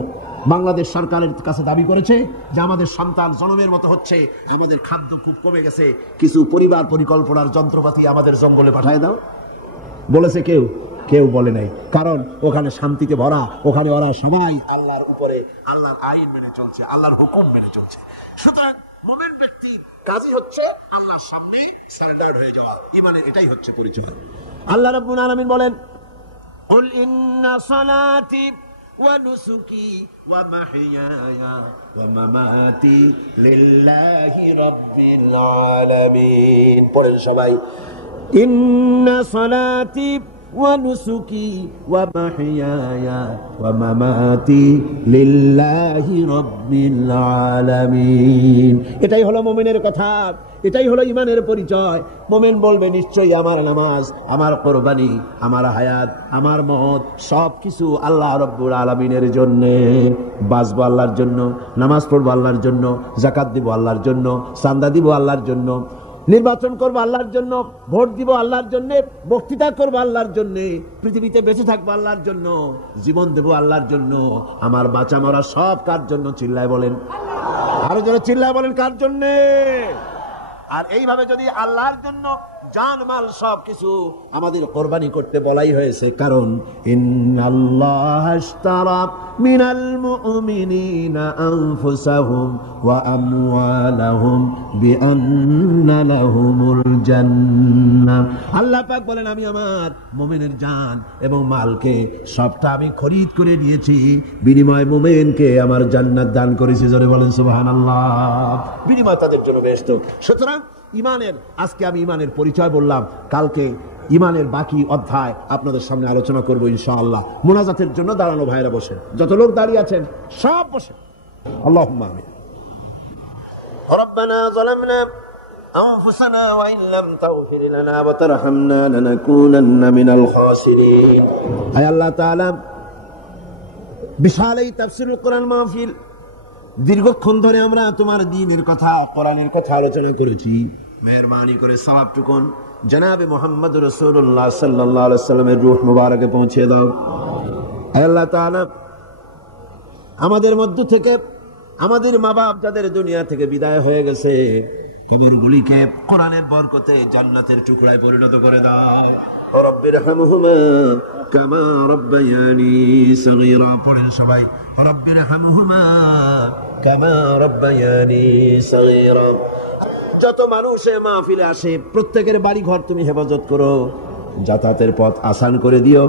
বাংলাদেশ সরকারের কাছে দাবি করেছে যে আমাদের সন্তান জনমের মতো হচ্ছে, আমাদের খাদ্য খুব কমে গেছে, কিছু পরিবার পরিকল্পনার যন্ত্রপাতি আমাদের জঙ্গলে পাঠায় দাও? বলেছে কেউ? কেউ বলে নাই। কারণ ওখানে শান্তিতে ভরা, ওখানে ওরা সবাই আল্লাহর উপরে, আল্লাহর আইন মেনে চলছে, আল্লাহর হুকুম মেনে চলছে। সুতরাং মুমিন ব্যক্তির কাজই হচ্ছে আল্লাহর সামনে সারেন্ডার হয়ে যাওয়া। ঈমানের এটাই হচ্ছে পরিচয়। আল্লাহ রাব্বুল আলামিন বলেন, কুল ইন্না সালাতি ওয়া নুসুকি ওয়া মাহইয়ায়া ওয়া মামাতি লিল্লাহি রাব্বিল আলামিন। পড়েন সবাই, ইন্না সালাতি ওয়া নুসুকি ওয়া মাহইয়ায়া ওয়া মামাতি লিল্লাহি রাব্বিল আলামিন। এটাই হলো মুমিনের কথা, এটাই হলো ঈমানের পরিচয়। মুমিন বলবে নিশ্চয়ই আমার নামাজ, আমার কুরবানি, আমার হায়াত, আমার মওত সবকিছু আল্লাহ রাব্বুল আলামিনের জন্য। বাঁচবো আল্লাহর জন্য, নামাজ পড়বো আল্লাহর জন্য, যাকাত দিব আল্লাহর জন্য, চাঁদা দিব আল্লাহর জন্য, নির্বাচন করবো আল্লাহর জন্য, ভোট দিব আল্লাহর জন্য, বক্তৃতা করবো আল্লাহর জন্য, পৃথিবীতে বেঁচে থাকবো আল্লাহর জন্য, জীবন দেবো আল্লাহর জন্য। আমার বাঁচা মরা সব কার জন্য? চিল্লায় বলেন, আরো জোরে চিল্লায় বলেন, কার জন্য? আর এইভাবে যদি আল্লাহর জন্য জান মাল সবকিছু আমাদের কোরবানি করতে বলাই হয়েছে, কারণ ইন্নাল্লাহ আশতারা মিনাল মুমিনিনা আনফুসাহুম ওয়া আমওয়ালাহুম বিআন্না লাহুমুল জান্নাহ। আল্লাহ পাক বলেন, আমি আমার মুমিনের জান এবং মালকে সবটা আমি খরিদ করে নিয়েছি, বিনিময়ে মুমিনকে আমার জান্নাত দান করেছি। জোরে বলেন সুবহানাল্লাহ। বিনিময় তাদের জন্য বেহেশত। সুতরাং ঈমানের, আজকে আমি ঈমানের পরিচয় বললাম, কালকে ঈমানের বাকি অধ্যায় আপনাদের সামনে আলোচনা করব ইনশাআল্লাহ। মুনাজাতের জন্য দাঁড়ানো ভাইরা বসে, যত লোক দাঁড়িয়ে আছেন সব বসে। আল্লাহুম্মা আমিন। রব্বানা যালামনা আনফুসানা ওয়া ইন লাম তাগফির লানা ওয়া তারহামনা লানাকুনান্না মিনাল খাসিরিন। আয় আল্লাহ তাআলা, বিশাল এই তাফসীরুল কোরআন মাহফিল, দীর্ঘক্ষণ ধরে আমরা তোমার দ্বীনের কথা, কোরআনের কথা আলোচনা করেছি। মেহেরবানি করে সওয়াবটুকুন জনাবে মুহাম্মদ রাসূলুল্লাহ সাল্লাল্লাহু আলাইহি ওয়াসাল্লামের রূহ মুবারকে পৌঁছে দাও। হে আল্লাহ তাআলা, আমাদের মধ্য থেকে আমাদের মা বাপ যাদের দুনিয়া থেকে বিদায় হয়ে গেছে, কবরগুলিকে কোরআনের বরকতে জান্নাতের টুকরায় পরিণত করে দাও। রব্বিরহামহুমা কামা রাব্বায়ানি সগীরা। পড়েন সবাই, রব্বিরহামহুমা কামা রাব্বায়ানি সগীরা। যত মানুষ এই মাহফিলে আসে প্রত্যেকের বাড়ি ঘর তুমি হেফাজত করো, যাতায়াতের পথ আসান করে দিও,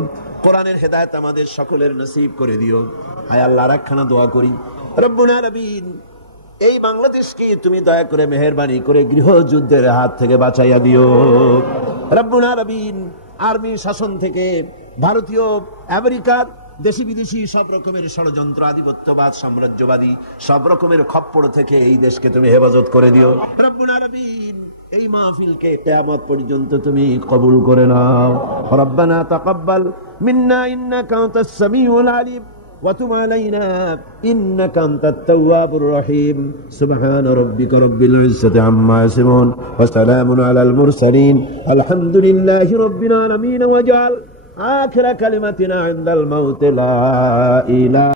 কোরআনের হেদায়েত আমাদের সকলের নসিব করে দিও। হায় আল্লাহ, রাখখানা দোয়া করি, রব্বুল আলামিন এই বাংলাদেশকে তুমি দয়া করে মেহেরবানি করে গৃহযুদ্ধের হাত থেকে বাঁচাইয়া দিও। রব্বুল আলামিন আর্মি শাসন থেকে, ভারতীয়, আমেরিকার, দেশি বিদেশি সব রকমের ষড়যন্ত্র, আধিপত্যবাদ, সাম্রাজ্যবাদী সব রকমের খপ্পর থেকে এই দেশকে তুমি হেফাজত করে দিও। রব্বুল আলামিন এই মাহফিলকে কিয়ামত পর্যন্ত তুমি কবুল করে নাও। রব্বানা তাকাব্বাল মিন্না ইন্নাকা আনতাস সামিউল আলিম ওয়া তুব আলাইনা ইন্নাকা আনতাত তাওয়াবুর রহিম। সুবহান রাব্বিকা রব্বিল ইজ্জাতি আম্মা ইয়াসিফুন ওয়া সালামুন আলাল মুরসালিন আলহামদুলিল্লাহি রাব্বিল আলামিন। ওয়া জাআল آخر كلمتنا عند الموت لا إله